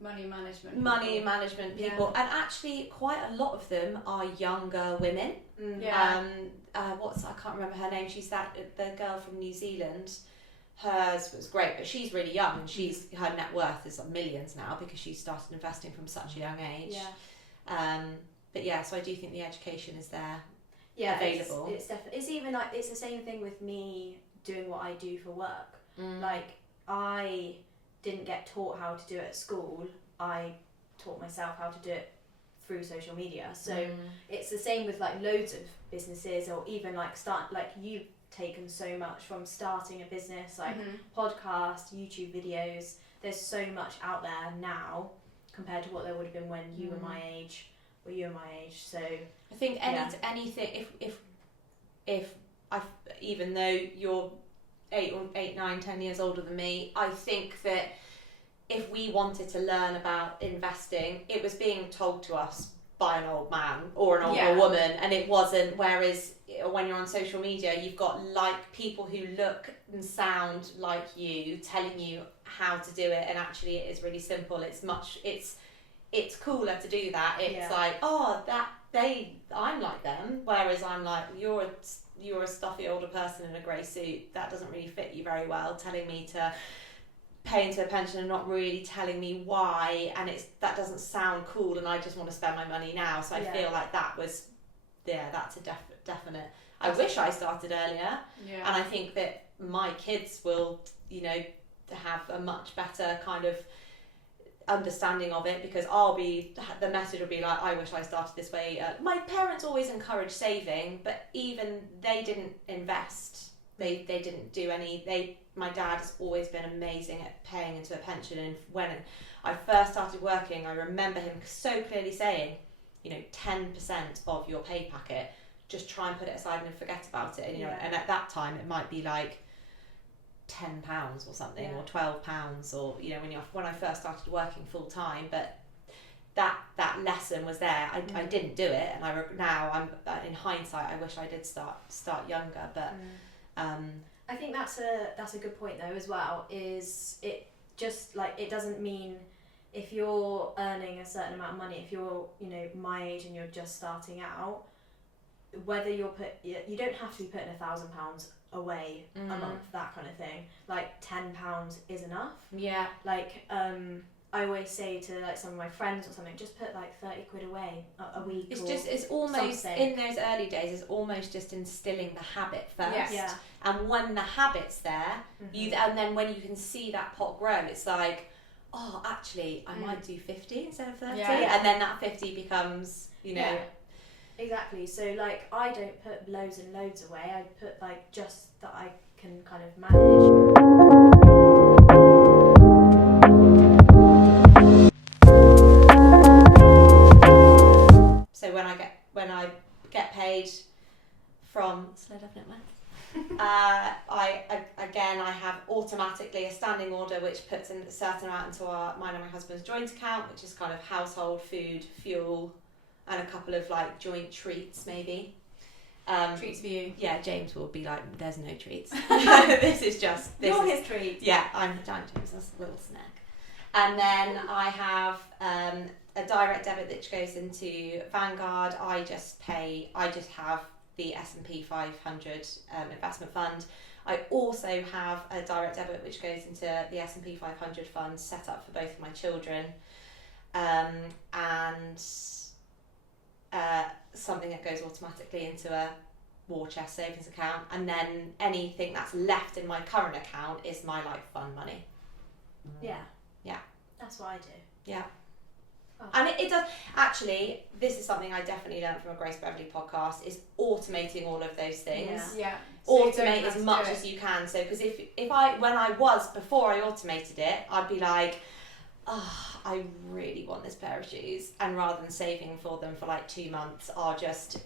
money management people, and actually quite a lot of them are younger women. I can't remember her name. She's the girl from New Zealand. Hers was great, but she's really young, and her net worth is millions now because she started investing from such a young age. So I do think the education is there. Available. It's definitely. It's even like it's the same thing with me doing what I do for work. Like I didn't get taught how to do it at school. I taught myself how to do it through social media. So it's the same with like loads of businesses, or even like you've taken so much from starting a business, like podcast, YouTube videos. There's so much out there now compared to what there would have been when you were my age. Or you were my age, so I think anything. If even though you're 8, 9, 10 years older than me, I think that if we wanted to learn about investing, it was being told to us by an old man or an older woman, and it wasn't. Whereas when you're on social media, you've got like people who look and sound like you telling you how to do it, and actually it is really simple. It's cooler to do that. It's like, oh, I'm like them, whereas I'm like, you're a stuffy older person in a grey suit, that doesn't really fit you very well, telling me to pay into a pension and not really telling me why, and that doesn't sound cool, and I just want to spend my money now. So I feel like that's a definite. I wish I started earlier, and I think that my kids will, have a much better kind of understanding of it, because the message will be like, I wish I started this way. My parents always encouraged saving, but even they didn't invest. They didn't do any. My dad has always been amazing at paying into a pension, and when I first started working, I remember him so clearly saying, 10% of your pay packet, just try and put it aside and forget about it. And, and at that time it might be like £10 or something, or £12, or when I first started working full time. But that lesson was there. I didn't do it, and now I'm in hindsight, I wish I did start younger. But I think that's a good point though as well. Is it just like, it doesn't mean if you're earning a certain amount of money, if you're my age and you're just starting out, whether you don't have to be putting £1,000 away a month, that kind of thing. Like £10 is enough. Yeah. Like I always say to like some of my friends or something, just put like 30 quid away a week. It's almost something. In those early days, it's almost just instilling the habit first. Yeah. And when the habit's there, and then when you can see that pot grow, it's like, oh, actually, I might do 50 instead of 30, and then that 50 becomes, Yeah. Exactly. So like, I don't put loads and loads away. I put like just that I can kind of manage. So when I get paid from Slow Loving It Month, I have automatically a standing order which puts in a certain amount into mine and my husband's joint account, which is kind of household, food, fuel, and a couple of like joint treats maybe. Treats for you. Yeah, James will be like, there's no treats. This is his treat. Yeah, I'm James, that's a little snack. And then I have a direct debit that goes into Vanguard. I just have the S&P 500 investment fund. I also have a direct debit which goes into the S&P 500 fund set up for both of my children, and something that goes automatically into a war chest savings account, and then anything that's left in my current account is my like fun money. Yeah. Yeah. That's what I do. Yeah. Oh. And it does, actually, this is something I definitely learned from a Grace Beverley podcast, is automating all of those things. Yeah. Automate as much as you can. So, because before I automated it, I'd be like, oh, I really want this pair of shoes, and rather than saving for them for like 2 months, I just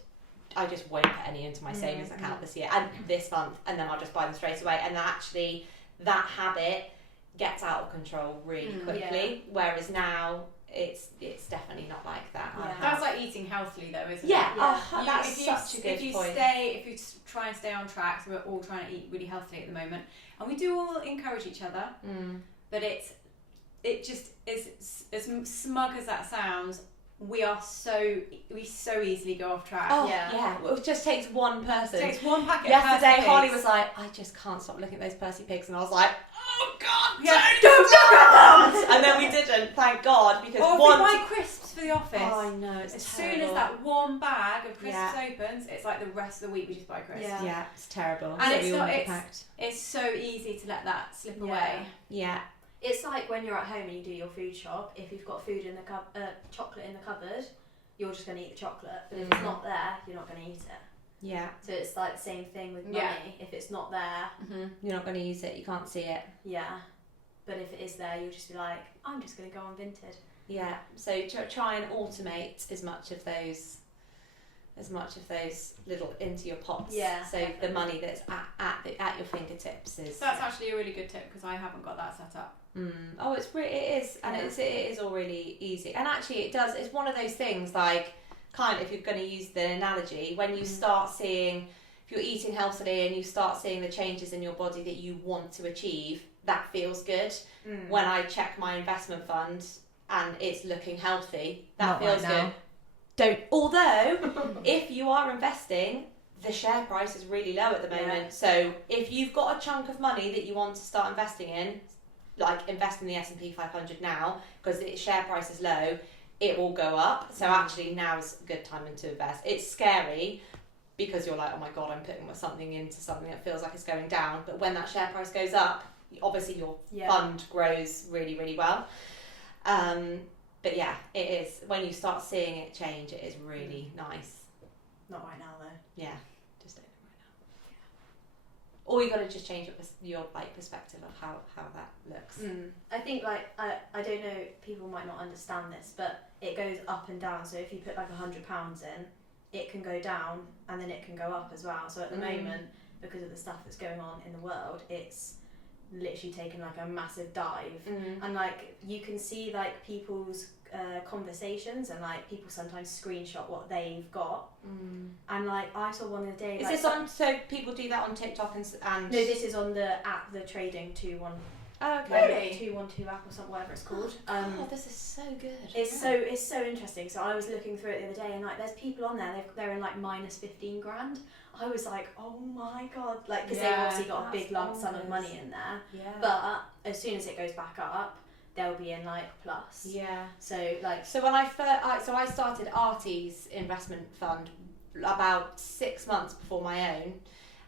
won't put any into my savings account this year and this month, and then I'll just buy them straight away. And actually, that habit gets out of control really quickly. Whereas now, it's definitely not like that. Yeah. That's like eating healthily though, isn't it? Yeah. Yeah. That's such a good point. If you try and stay on track, so we're all trying to eat really healthily at the moment, and we do all encourage each other, but it just is, as smug as that sounds, we so easily go off track. Oh, yeah. Well, it just takes one person. It takes one packet. Yesterday, Holly was like, I just can't stop looking at those Percy Pigs, and I was like, oh God, don't look at them! And then we didn't, thank God, because we buy crisps for the office. Oh, I know, it's terrible. Soon as that one bag of crisps opens, it's like the rest of the week we just buy crisps. Yeah, it's terrible. And it's so easy to let that slip away. Yeah. It's like when you're at home and you do your food shop. If you've got food in the chocolate in the cupboard, you're just going to eat the chocolate. But if it's not there, you're not going to eat it. Yeah. So it's like the same thing with money. Yeah. If it's not there, you're not going to use it. You can't see it. Yeah. But if it is there, you'll just be like, I'm just going to go on Vinted. Yeah. So try and automate as much of those little into your pots. Yeah. So definitely. The money that's at your fingertips is. That's actually a really good tip, because I haven't got that set up. Oh, it is, and it is all really easy. And actually, it does. It's one of those things, like, kind of, if you're going to use the analogy, when you start seeing, if you're eating healthily and you start seeing the changes in your body that you want to achieve, that feels good. When I check my investment fund and it's looking healthy, that feels good. don't. Although, if you are investing, the share price is really low at the moment. Yeah. So if you've got a chunk of money that you want to start investing in, like invest in the S&P 500 now, because the share price is low, it will go up. So actually now's a good time to invest. It's scary because you're like, oh my God, I'm putting something into something that feels like it's going down. But when that share price goes up, obviously your fund grows really, really well. But yeah, it is. When you start seeing it change, it is really nice. Not right now though. Yeah, just don't know right now. Or you got to just change your like perspective of how that looks. I think like I don't know, people might not understand this, but it goes up and down. So if you put like £100 in, it can go down and then it can go up as well. So at the moment, because of the stuff that's going on in the world, it's literally taken like a massive dive. And like you can see like people's conversations, and like people sometimes screenshot what they've got. And like I saw one the other day. Is like, this on? So people do that on TikTok and no, this is on the app, the trading 212 Oh, okay. 212 app or something, whatever it's called. Oh, this is so good. It's so interesting. So I was looking through it the other day, and like there's people on there. They're in like minus 15 grand. I was like, oh my God, like because they've obviously got a big lump sum of money in there. Yeah. But as soon as it goes back up, they'll be in like plus. Yeah. So like. So when I started 30's investment fund about 6 months before my own,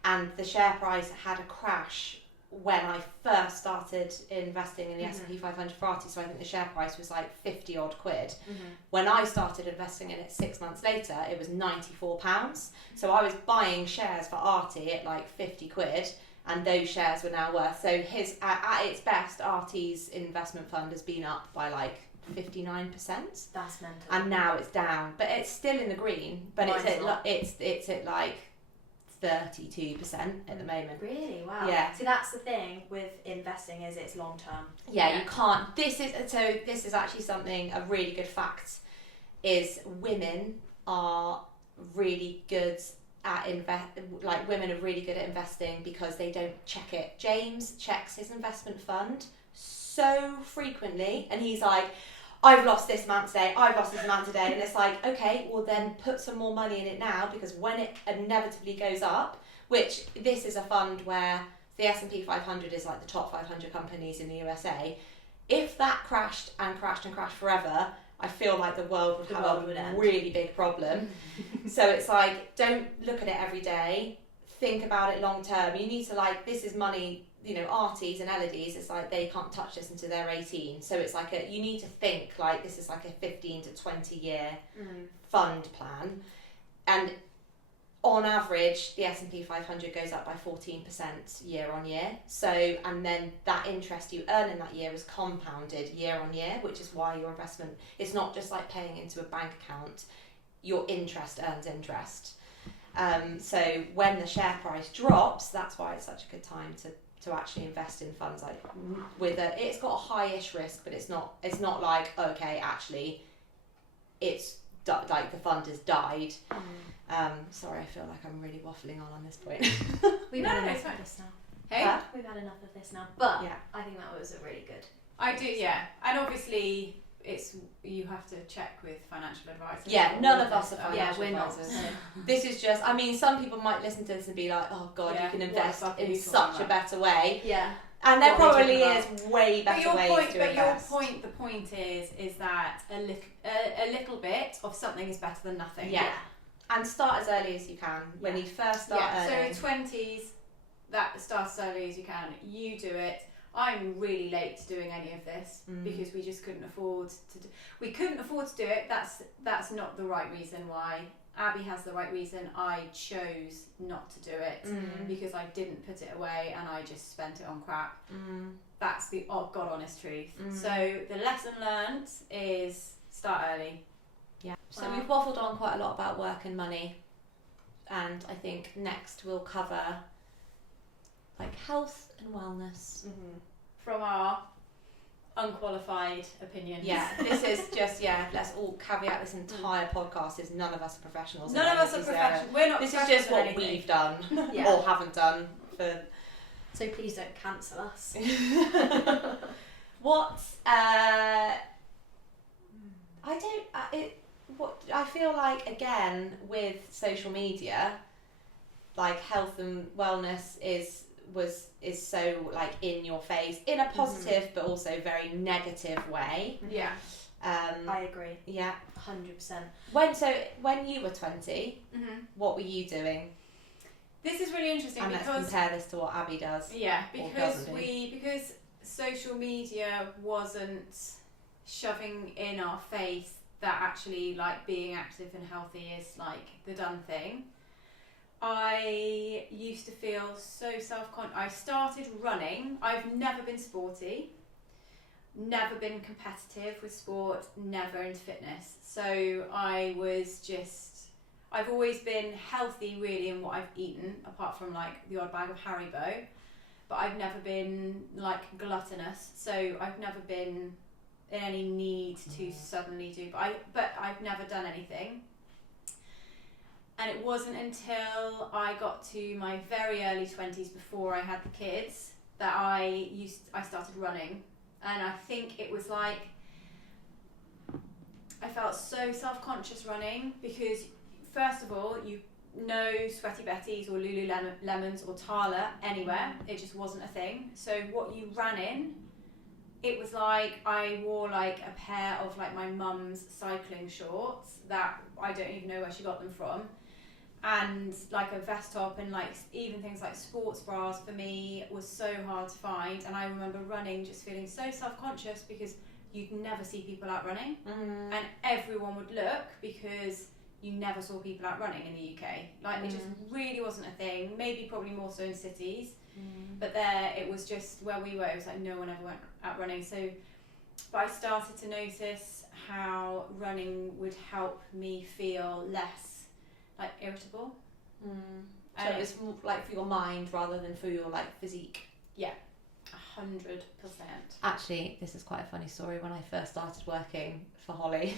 and the share price had a crash when I first started investing in the S&P 500 for 30's. So I think the share price was like 50 odd quid. When I started investing in it 6 months later, it was £94. So I was buying shares for Artie at like 50 quid, and those shares were now worth. So his at its best, Artie's investment fund has been up by like 59%. That's mental. And now it's down, but it's still in the green. But it's at like 32% at the moment. Really? Wow. Yeah. See, that's the thing with investing, is it's long term. Yeah, you can't. This is actually something, a really good fact is women are really good at women are really good at investing because they don't check it. James checks his investment fund so frequently, and he's like, I've lost this amount today, I've lost this amount today, and it's like, okay, well then put some more money in it now, because when it inevitably goes up, which this is a fund where the S&P 500 is like the top 500 companies in the USA, if that crashed and crashed and crashed forever, I feel like the world would have a really big problem. So it's like, don't look at it every day, think about it long term. You need to like, this is money, you know, Arties and Elodies, it's like they can't touch this until they're 18. So it's like you need to think like this is like a 15 to 20 year fund plan. And on average, the S&P 500 goes up by 14% year on year. So, and then that interest you earn in that year is compounded year on year, which is why your investment, it's not just like paying into a bank account, your interest earns interest. So when the share price drops, that's why it's such a good time to actually invest in funds like it's got a high-ish risk, but it's not like, okay, actually it's like the fund has died. Sorry, I feel like I'm really waffling on this point. We've had enough of this now. Hey? We've had enough of this now. But yeah. I think that was a really good. I do, yeah. And obviously you have to check with financial advisors. Yeah, none of us are financial Yeah, we're not. advisors. This is just, I mean, some people might listen to this and be like, oh God, you can invest in such a better way. Yeah. And there probably is way better ways to invest. The point is that a little bit of something is better than nothing. Yeah. And start as early as you can. When you first start earning. So 20's, that start as early as you can. You do it. I'm really late to doing any of this because we just couldn't afford to we couldn't afford to do it. That's not the right reason why. Abby has the right reason. I chose not to do it because I didn't put it away and I just spent it on crap. That's the God honest truth. So the lesson learned is start early. Yeah. So we've waffled on quite a lot about work and money, and I think next we'll cover like health and wellness from our unqualified opinions. Yeah, this is just let's all caveat this entire podcast is none of us are professionals. None of us are professionals. We're not. This is just what we've done or haven't done. So please don't cancel us. what I feel like, again, with social media, like health and wellness is so like in your face in a positive but also very negative way. Yeah. I agree. Yeah. 100%. When you were 20, what were you doing? This is really interesting and because let's compare this to what Abby does. Yeah, because social media wasn't shoving in our face that actually like being active and healthy is like the done thing. I used to feel so self-conscious. I started running. I've never been sporty, never been competitive with sport, never into fitness. So I've always been healthy really in what I've eaten, apart from like the odd bag of Haribo. But I've never been like gluttonous. So I've never been in any need to suddenly do. But I've never done anything. And it wasn't until I got to my very early 20s, before I had the kids, that I started running. And I think it was like, I felt so self-conscious running because, first of all, no Sweaty Betties or Lululemons or Tala anywhere. It just wasn't a thing. So what you ran in, it was like I wore like a pair of like my mum's cycling shorts that I don't even know where she got them from. And like a vest top, and like even things like sports bras for me was so hard to find. And I remember running just feeling so self-conscious because you'd never see people out running, and everyone would look because you never saw people out running in the UK. Like it just really wasn't a thing. Maybe probably more so in cities, but there it was just where we were. It was like no one ever went out running. So, but I started to notice how running would help me feel less like irritable. So it was more like for your mind rather than for your like physique. Yeah, 100%. Actually, this is quite a funny story. When I first started working for Holly,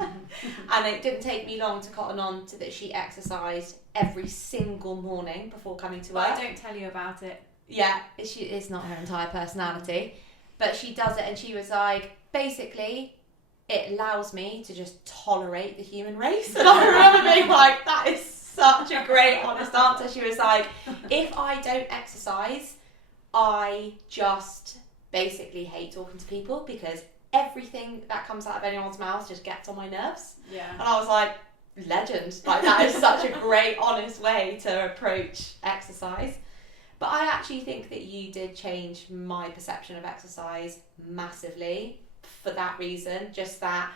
and it didn't take me long to cotton on to that she exercised every single morning before coming to work. I don't tell you about it. Yeah, it's not her entire personality, but she does it, and she was like, basically, it allows me to just tolerate the human race. And I remember being like, that is such a great honest answer. She was like, if I don't exercise, I just basically hate talking to people because everything that comes out of anyone's mouth just gets on my nerves. Yeah. And I was like, legend. Like that is such a great honest way to approach exercise. But I actually think that you did change my perception of exercise massively for that reason. Just that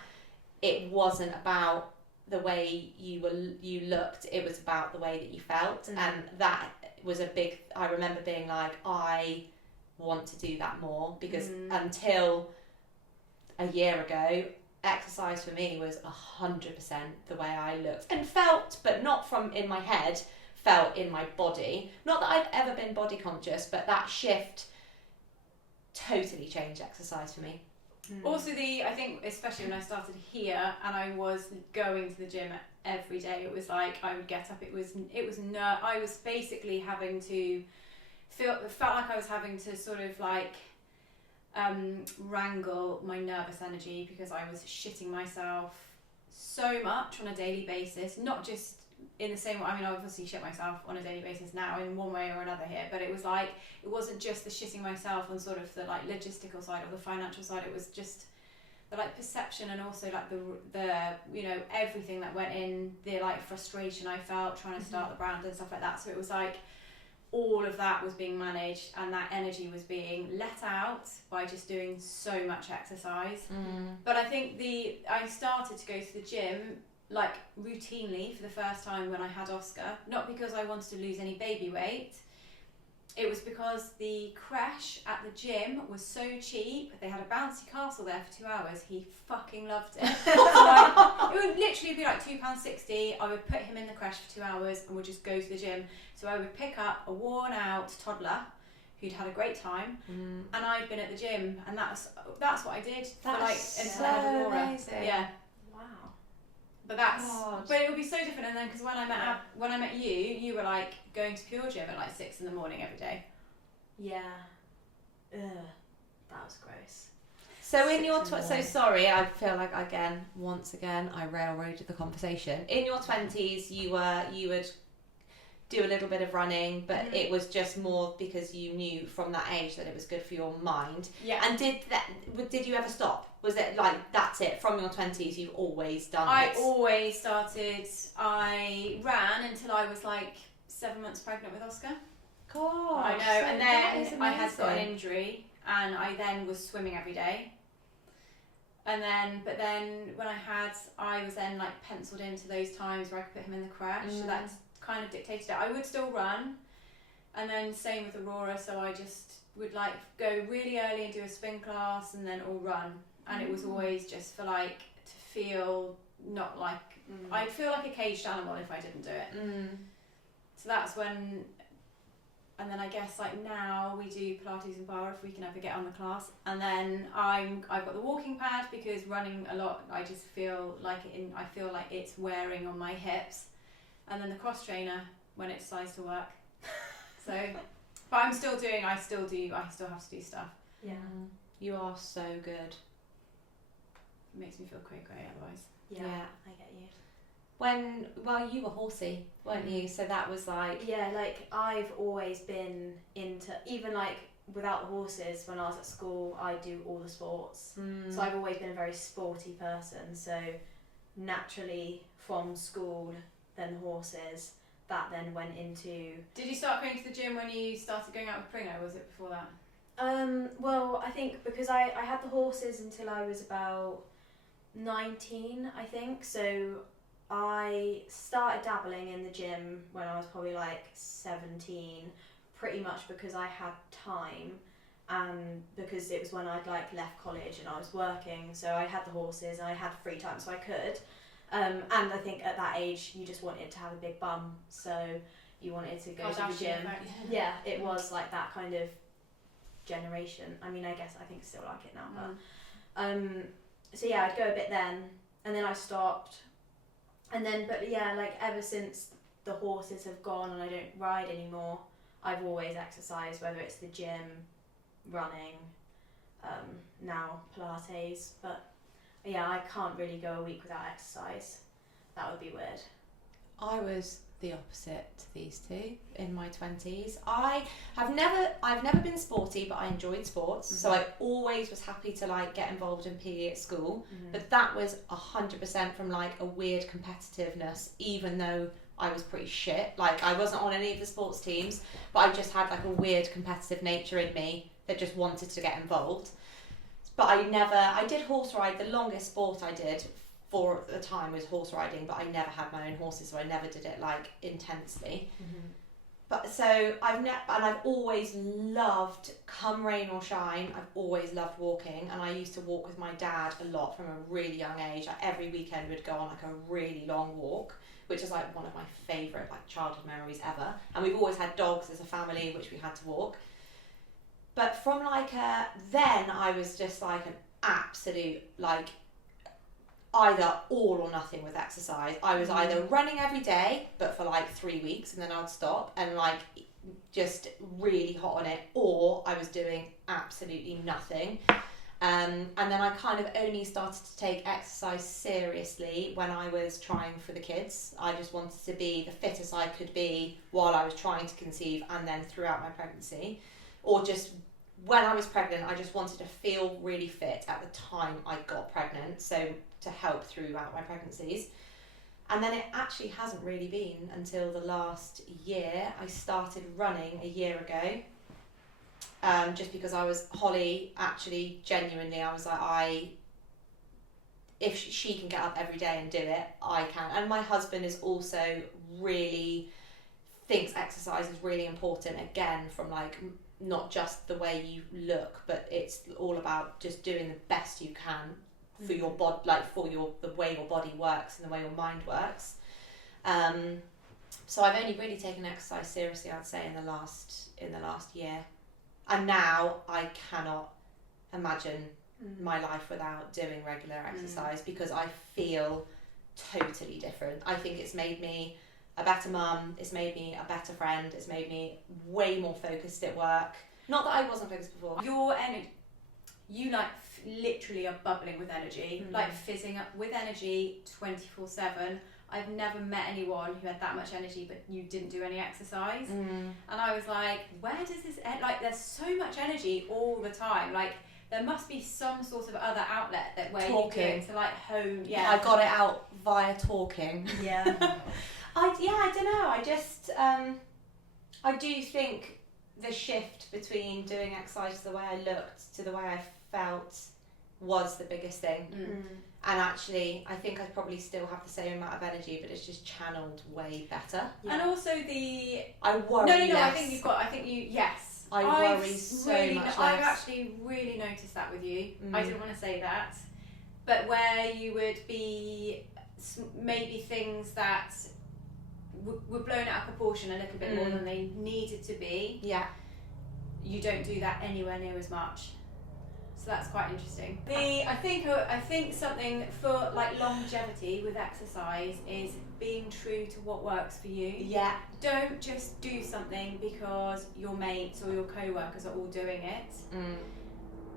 it wasn't about the way you looked, it was about the way that you felt. And that was a big, I remember being like, I want to do that more, because until a year ago, exercise for me was 100% the way I looked and felt, but not from in my head, felt in my body. Not that I've ever been body conscious, but that shift totally changed exercise for me. Also, I think especially when I started here and I was going to the gym every day, it was like I would get up. I was basically having to felt like I was having to sort of like wrangle my nervous energy, because I was shitting myself so much on a daily basis. Not just in the same way, I mean, I obviously shit myself on a daily basis now in one way or another here, but it was like, it wasn't just the shitting myself on sort of the like logistical side or the financial side, it was just the like perception, and also like the you know, everything that went in, the like frustration I felt trying to start the brand and stuff like that. So it was like all of that was being managed, and that energy was being let out by just doing so much exercise. But I think I started to go to the gym like routinely for the first time when I had Oscar, not because I wanted to lose any baby weight. It was because the creche at the gym was so cheap. They had a bouncy castle there for 2 hours. He fucking loved it. So it would literally be like £2.60. I would put him in the creche for 2 hours and would just go to the gym. So I would pick up a worn out toddler who'd had a great time, and I'd been at the gym, and that's what I did for like until I had Aurora. Yeah. But but it would be so different. And then because when I met you, you were like going to Pure Gym at like 6 a.m. every day. Yeah. Ugh, that was gross. So in 6 your in the so morning. sorry, I feel like once again I railroaded the conversation. In your 20s, you would do a little bit of running, but it was just more because you knew from that age that it was good for your mind. Yeah. And did you ever stop? Was it like that's it from your 20s? You've always done I this? always started. I ran until I was like 7 months pregnant with Oscar. God, I know, and then I had got an injury, and I then was swimming every day. But then when I was then like penciled into those times where I could put him in the crash. So that kind of dictated it. I would still run, and then same with Aurora. So I just would like go really early and do a spin class, and then all run. And it was always just for like to feel not like I'd feel like a caged animal if I didn't do it. So that's when. And then I guess like now we do Pilates and bar if we can ever get on the class. And then I've got the walking pad because running a lot I just feel like I feel like it's wearing on my hips. And then the cross trainer when it decides to work. So, but I still have to do stuff. Yeah. You are so good. It makes me feel great otherwise. Yeah, I get you. You were horsey, weren't you? So that was like... Yeah, like I've always been into, even like without the horses, when I was at school, I do all the sports. So I've always been a very sporty person. So naturally from school, then horses, that then went into... Did you start going to the gym when you started going out with Pringo, or was it before that? Well, I think because I had the horses until I was about 19, I think. So I started dabbling in the gym when I was probably like 17, pretty much because I had time and because it was when I'd like left college and I was working, so I had the horses and I had free time, so I could. And I think at that age you just wanted to have a big bum, so you wanted to go to the gym. Yeah, it was like that kind of generation. I mean, I guess I think still like it now, but so yeah, I'd go a bit then, and then I stopped. And then, but yeah, like ever since the horses have gone and I don't ride anymore, I've always exercised, whether it's the gym, running, now Pilates. But yeah, I can't really go a week without exercise. That would be weird. I was the opposite to these two in my 20s. I've never been sporty, but I enjoyed sports. So I always was happy to like get involved in PE at school. But that was 100% from like a weird competitiveness, even though I was pretty shit. Like I wasn't on any of the sports teams, but I just had like a weird competitive nature in me that just wanted to get involved. But I did horse ride. The longest sport I did for the time was horse riding, but I never had my own horses, so I never did it like intensely. But so I've always loved, come rain or shine, I've always loved walking, and I used to walk with my dad a lot from a really young age. Like every weekend we'd go on like a really long walk, which is like one of my favourite like childhood memories ever. And we've always had dogs as a family, which we had to walk. But from like then I was just like an absolute like either all or nothing with exercise. I was either running every day, but for like 3 weeks, and then I'd stop and like just really hot on it, or I was doing absolutely nothing. And then I kind of only started to take exercise seriously when I was trying for the kids. I just wanted to be the fittest I could be while I was trying to conceive, and then throughout my pregnancy, or just when I was pregnant, I just wanted to feel really fit at the time I got pregnant, so to help throughout my pregnancies. And then it actually hasn't really been until the last year. I started running a year ago, just because Holly, actually, genuinely, I was like, if she can get up every day and do it, I can. And my husband is also really, thinks exercise is really important, again, from like, not just the way you look, but it's all about just doing the best you can for your body, like the way your body works and the way your mind works. So I've only really taken exercise seriously, I'd say, in the last year, and now I cannot imagine my life without doing regular exercise, because I feel totally different. I think it's made me a better mum, it's made me a better friend, it's made me way more focused at work. Not that I wasn't focused before. you like literally are bubbling with energy, like fizzing up with energy 24/7. I've never met anyone who had that much energy but you didn't do any exercise. And I was like, where does this like there's so much energy all the time, like there must be some sort of other outlet that where you can to like hone. I got it out via talking. I don't know, I just I do think the shift between doing exercise the way I looked to the way I felt was the biggest thing. And actually, I think I probably still have the same amount of energy, but it's just channeled way better. And also I worry No, less. I think you've got, I think you, yes. I worry so really, much less. I've actually really noticed that with you. I didn't want to say that. But where you would be, maybe things that were blown out of proportion a little bit more than they needed to be. Yeah. You don't do that anywhere near as much. So that's quite interesting. I think something for like longevity with exercise is being true to what works for you. Yeah. Don't just do something because your mates or your co-workers are all doing it.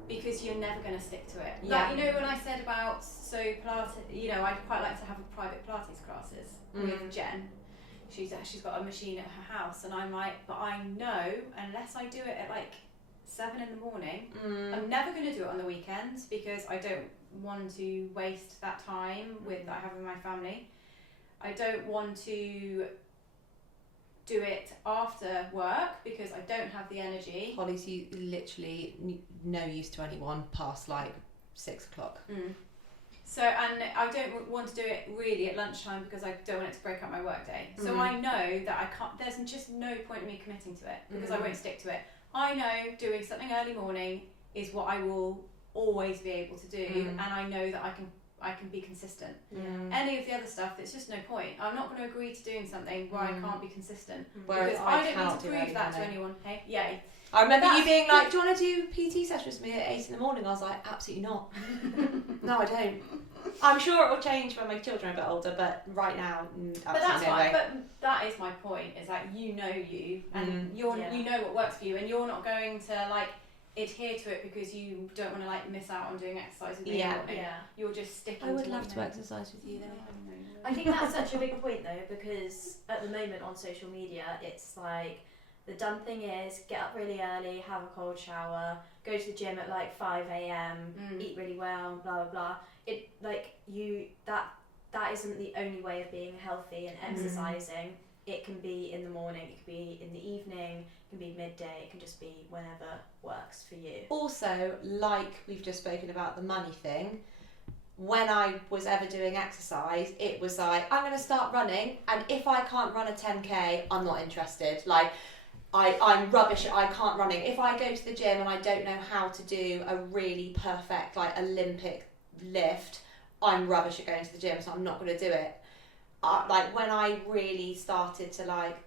Because you're never going to stick to it. Yeah. Like, you know, when I said about Pilates, you know, I'd quite like to have a private Pilates classes with Jen. She's got a machine at her house, and I'm like, but I know unless I do it at like 7 in the morning, I'm never going to do it on the weekends because I don't want to waste that time that I have with my family. I don't want to do it after work because I don't have the energy. Holly's literally no use to anyone past like 6 o'clock. So, and I don't want to do it really at lunchtime because I don't want it to break up my work day. So I know that I can't, there's just no point in me committing to it because I won't stick to it. I know doing something early morning is what I will always be able to do, and I know that I can be consistent. Any of the other stuff, there's just no point. I'm not going to agree to doing something where I can't be consistent because I don't need to prove that to anyone. Hey, yay. I remember you being like, do you want to do PT sessions with me at 8 in the morning? I was like, absolutely not. No, I don't. I'm sure it will change when my children are a bit older, but right now, but that's no why. way. But that is my point. Is that you know you, and you know what works for you, and you're not going to like adhere to it because you don't want to like miss out on doing exercise with me. You're just sticking. I would to love to exercise with you though. I think that's such a big point though, because at the moment on social media, it's like the done thing is get up really early, have a cold shower, go to the gym at like 5 a.m, eat really well, blah blah blah. It like that isn't the only way of being healthy and exercising. It can be in the morning, it can be in the evening, it can be midday, it can just be whenever works for you. Also, like we've just spoken about the money thing, when I was ever doing exercise, it was like, I'm going to start running, and if I can't run a 10k, I'm not interested. Like, I'm rubbish, I can't running. If I go to the gym and I don't know how to do a really perfect, like, Olympic lift, I'm rubbish at going to the gym, so I'm not going to do it. Like, when I really started to, like...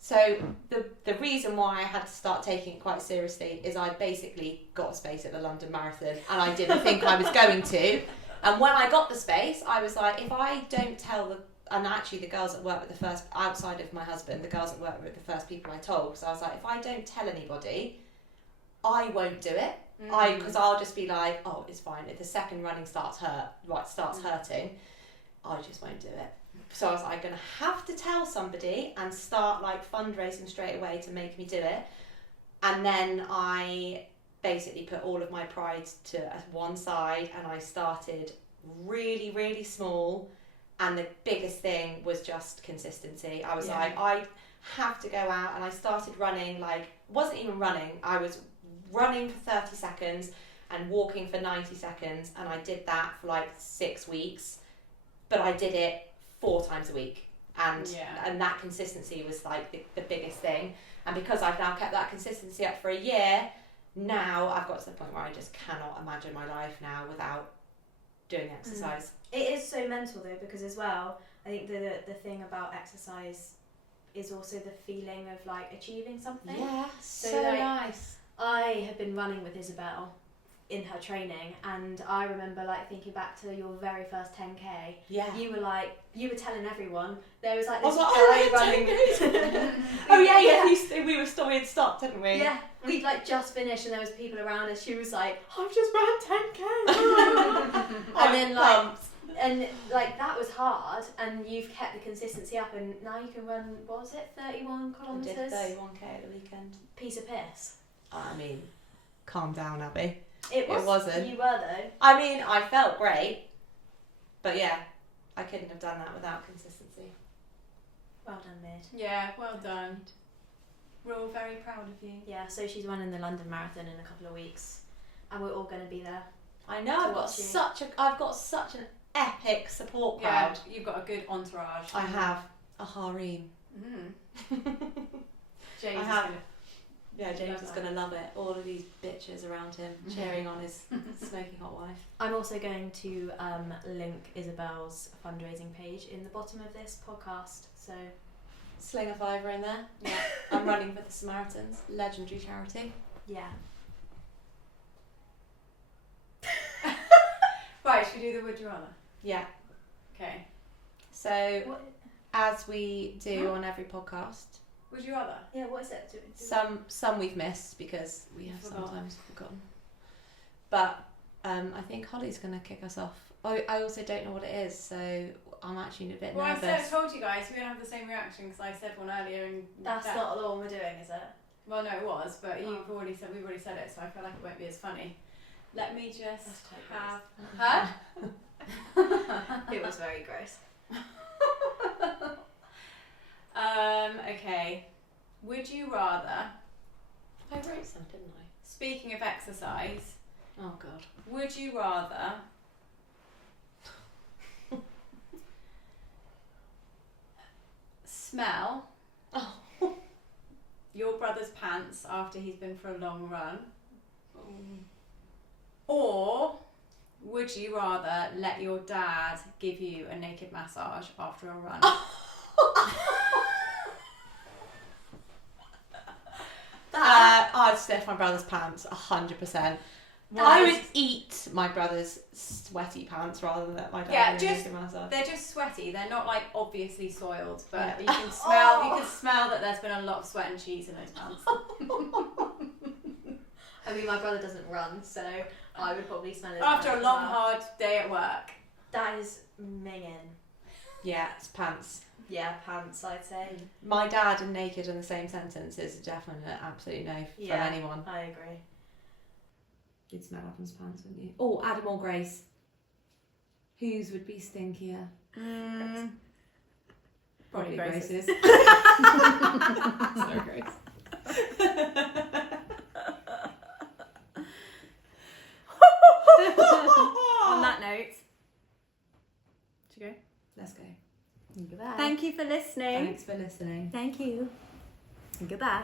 So, the reason why I had to start taking it quite seriously is I basically got a space at the London Marathon, and I didn't think I was going to. And when I got the space, I was like, if I don't tell and actually the girls that work with the first, outside of my husband, the girls that work with the first people I told, because I was like, if I don't tell anybody, I won't do it. Because I'll just be like, oh, it's fine. If the second running starts hurting, I just won't do it. So I was like, I'm going to have to tell somebody and start like fundraising straight away to make me do it. And then I basically put all of my pride to one side, and I started really, really small. And the biggest thing was just consistency. I was like, I have to go out, and I started running, like, wasn't even running. I was running for 30 seconds and walking for 90 seconds, and I did that for like 6 weeks, but I did it 4 times a week. And that consistency was like the biggest thing. And because I've now kept that consistency up for a year, now I've got to the point where I just cannot imagine my life now without doing exercise. It is so mental though, because as well, I think the thing about exercise is also the feeling of like achieving something. Yeah, so like, nice. I have been running with Isabel in her training, and I remember like thinking back to your very first 10k. Yeah. You were telling everyone there was like I this was like, guy oh, running. oh yeah, we were stopped, didn't we? Yeah, we'd like just finished, and there was people around us. She was like, "I've just ran 10k," and then like that was hard, and you've kept the consistency up, and now you can run. What was it? 31 kilometers. I did 31k at the weekend. Piece of piss. I mean, calm down, Abby. It wasn't. You were though. I mean, I felt great, but yeah, I couldn't have done that without consistency. Well done, Mid. Yeah, well done. We're all very proud of you. Yeah, so she's running the London Marathon in a couple of weeks, and we're all going to be there. I know. I've got such an epic support crowd. Yeah, you've got a good entourage. I have a harem. James I is have. gonna James is going to love it. All of these bitches around him cheering on his smoking hot wife. I'm also going to link Isabel's fundraising page in the bottom of this podcast. So Sling a fiver in there. Yeah. I'm running for the Samaritans, legendary charity. yeah. Right, should we do the would you rather? Yeah. Okay. So, What? as we do on every podcast, Would you rather? Yeah. What is it? some we've missed because we have Forgotten. sometimes forgotten. But I think Holly's going to kick us off. I also don't know what it is, so I'm actually a bit Well, nervous. I told you guys we're going to have the same reaction because I said one earlier and That's not the one we're doing, is it? Well, no, it was, but Oh. we've already said it, so I feel like it won't be as funny. Let me just That's quite have. Huh? It was very gross. Okay. Would you rather? I wrote some, didn't I? Speaking of exercise, Oh God. would you rather smell Oh. your brother's pants after he's been for a long run, or would you rather let your dad give you a naked massage after a run? I'd sniff my brother's pants 100%. I would eat my brother's sweaty pants rather than let my dad Yeah, give me a just- naked massage. They're just sweaty. They're not like obviously soiled, but Yeah. you can smell. You can smell that there's been a lot of sweat and cheese in those pants. I mean, my brother doesn't run, so I would probably smell it After a long, hard day at work. That is minging. Yeah, it's pants. Yeah, pants, I'd say. My dad and naked in the same sentence is a definite absolute no from anyone. I agree. You'd smell Adam's pants, wouldn't you? Oh, Adam or Grace? Whose would be stinkier? Probably Grace's. Sorry, Grace. On that note, should we go? Let's go. Goodbye. Thank you for listening. Thanks for listening. Thank you. Goodbye.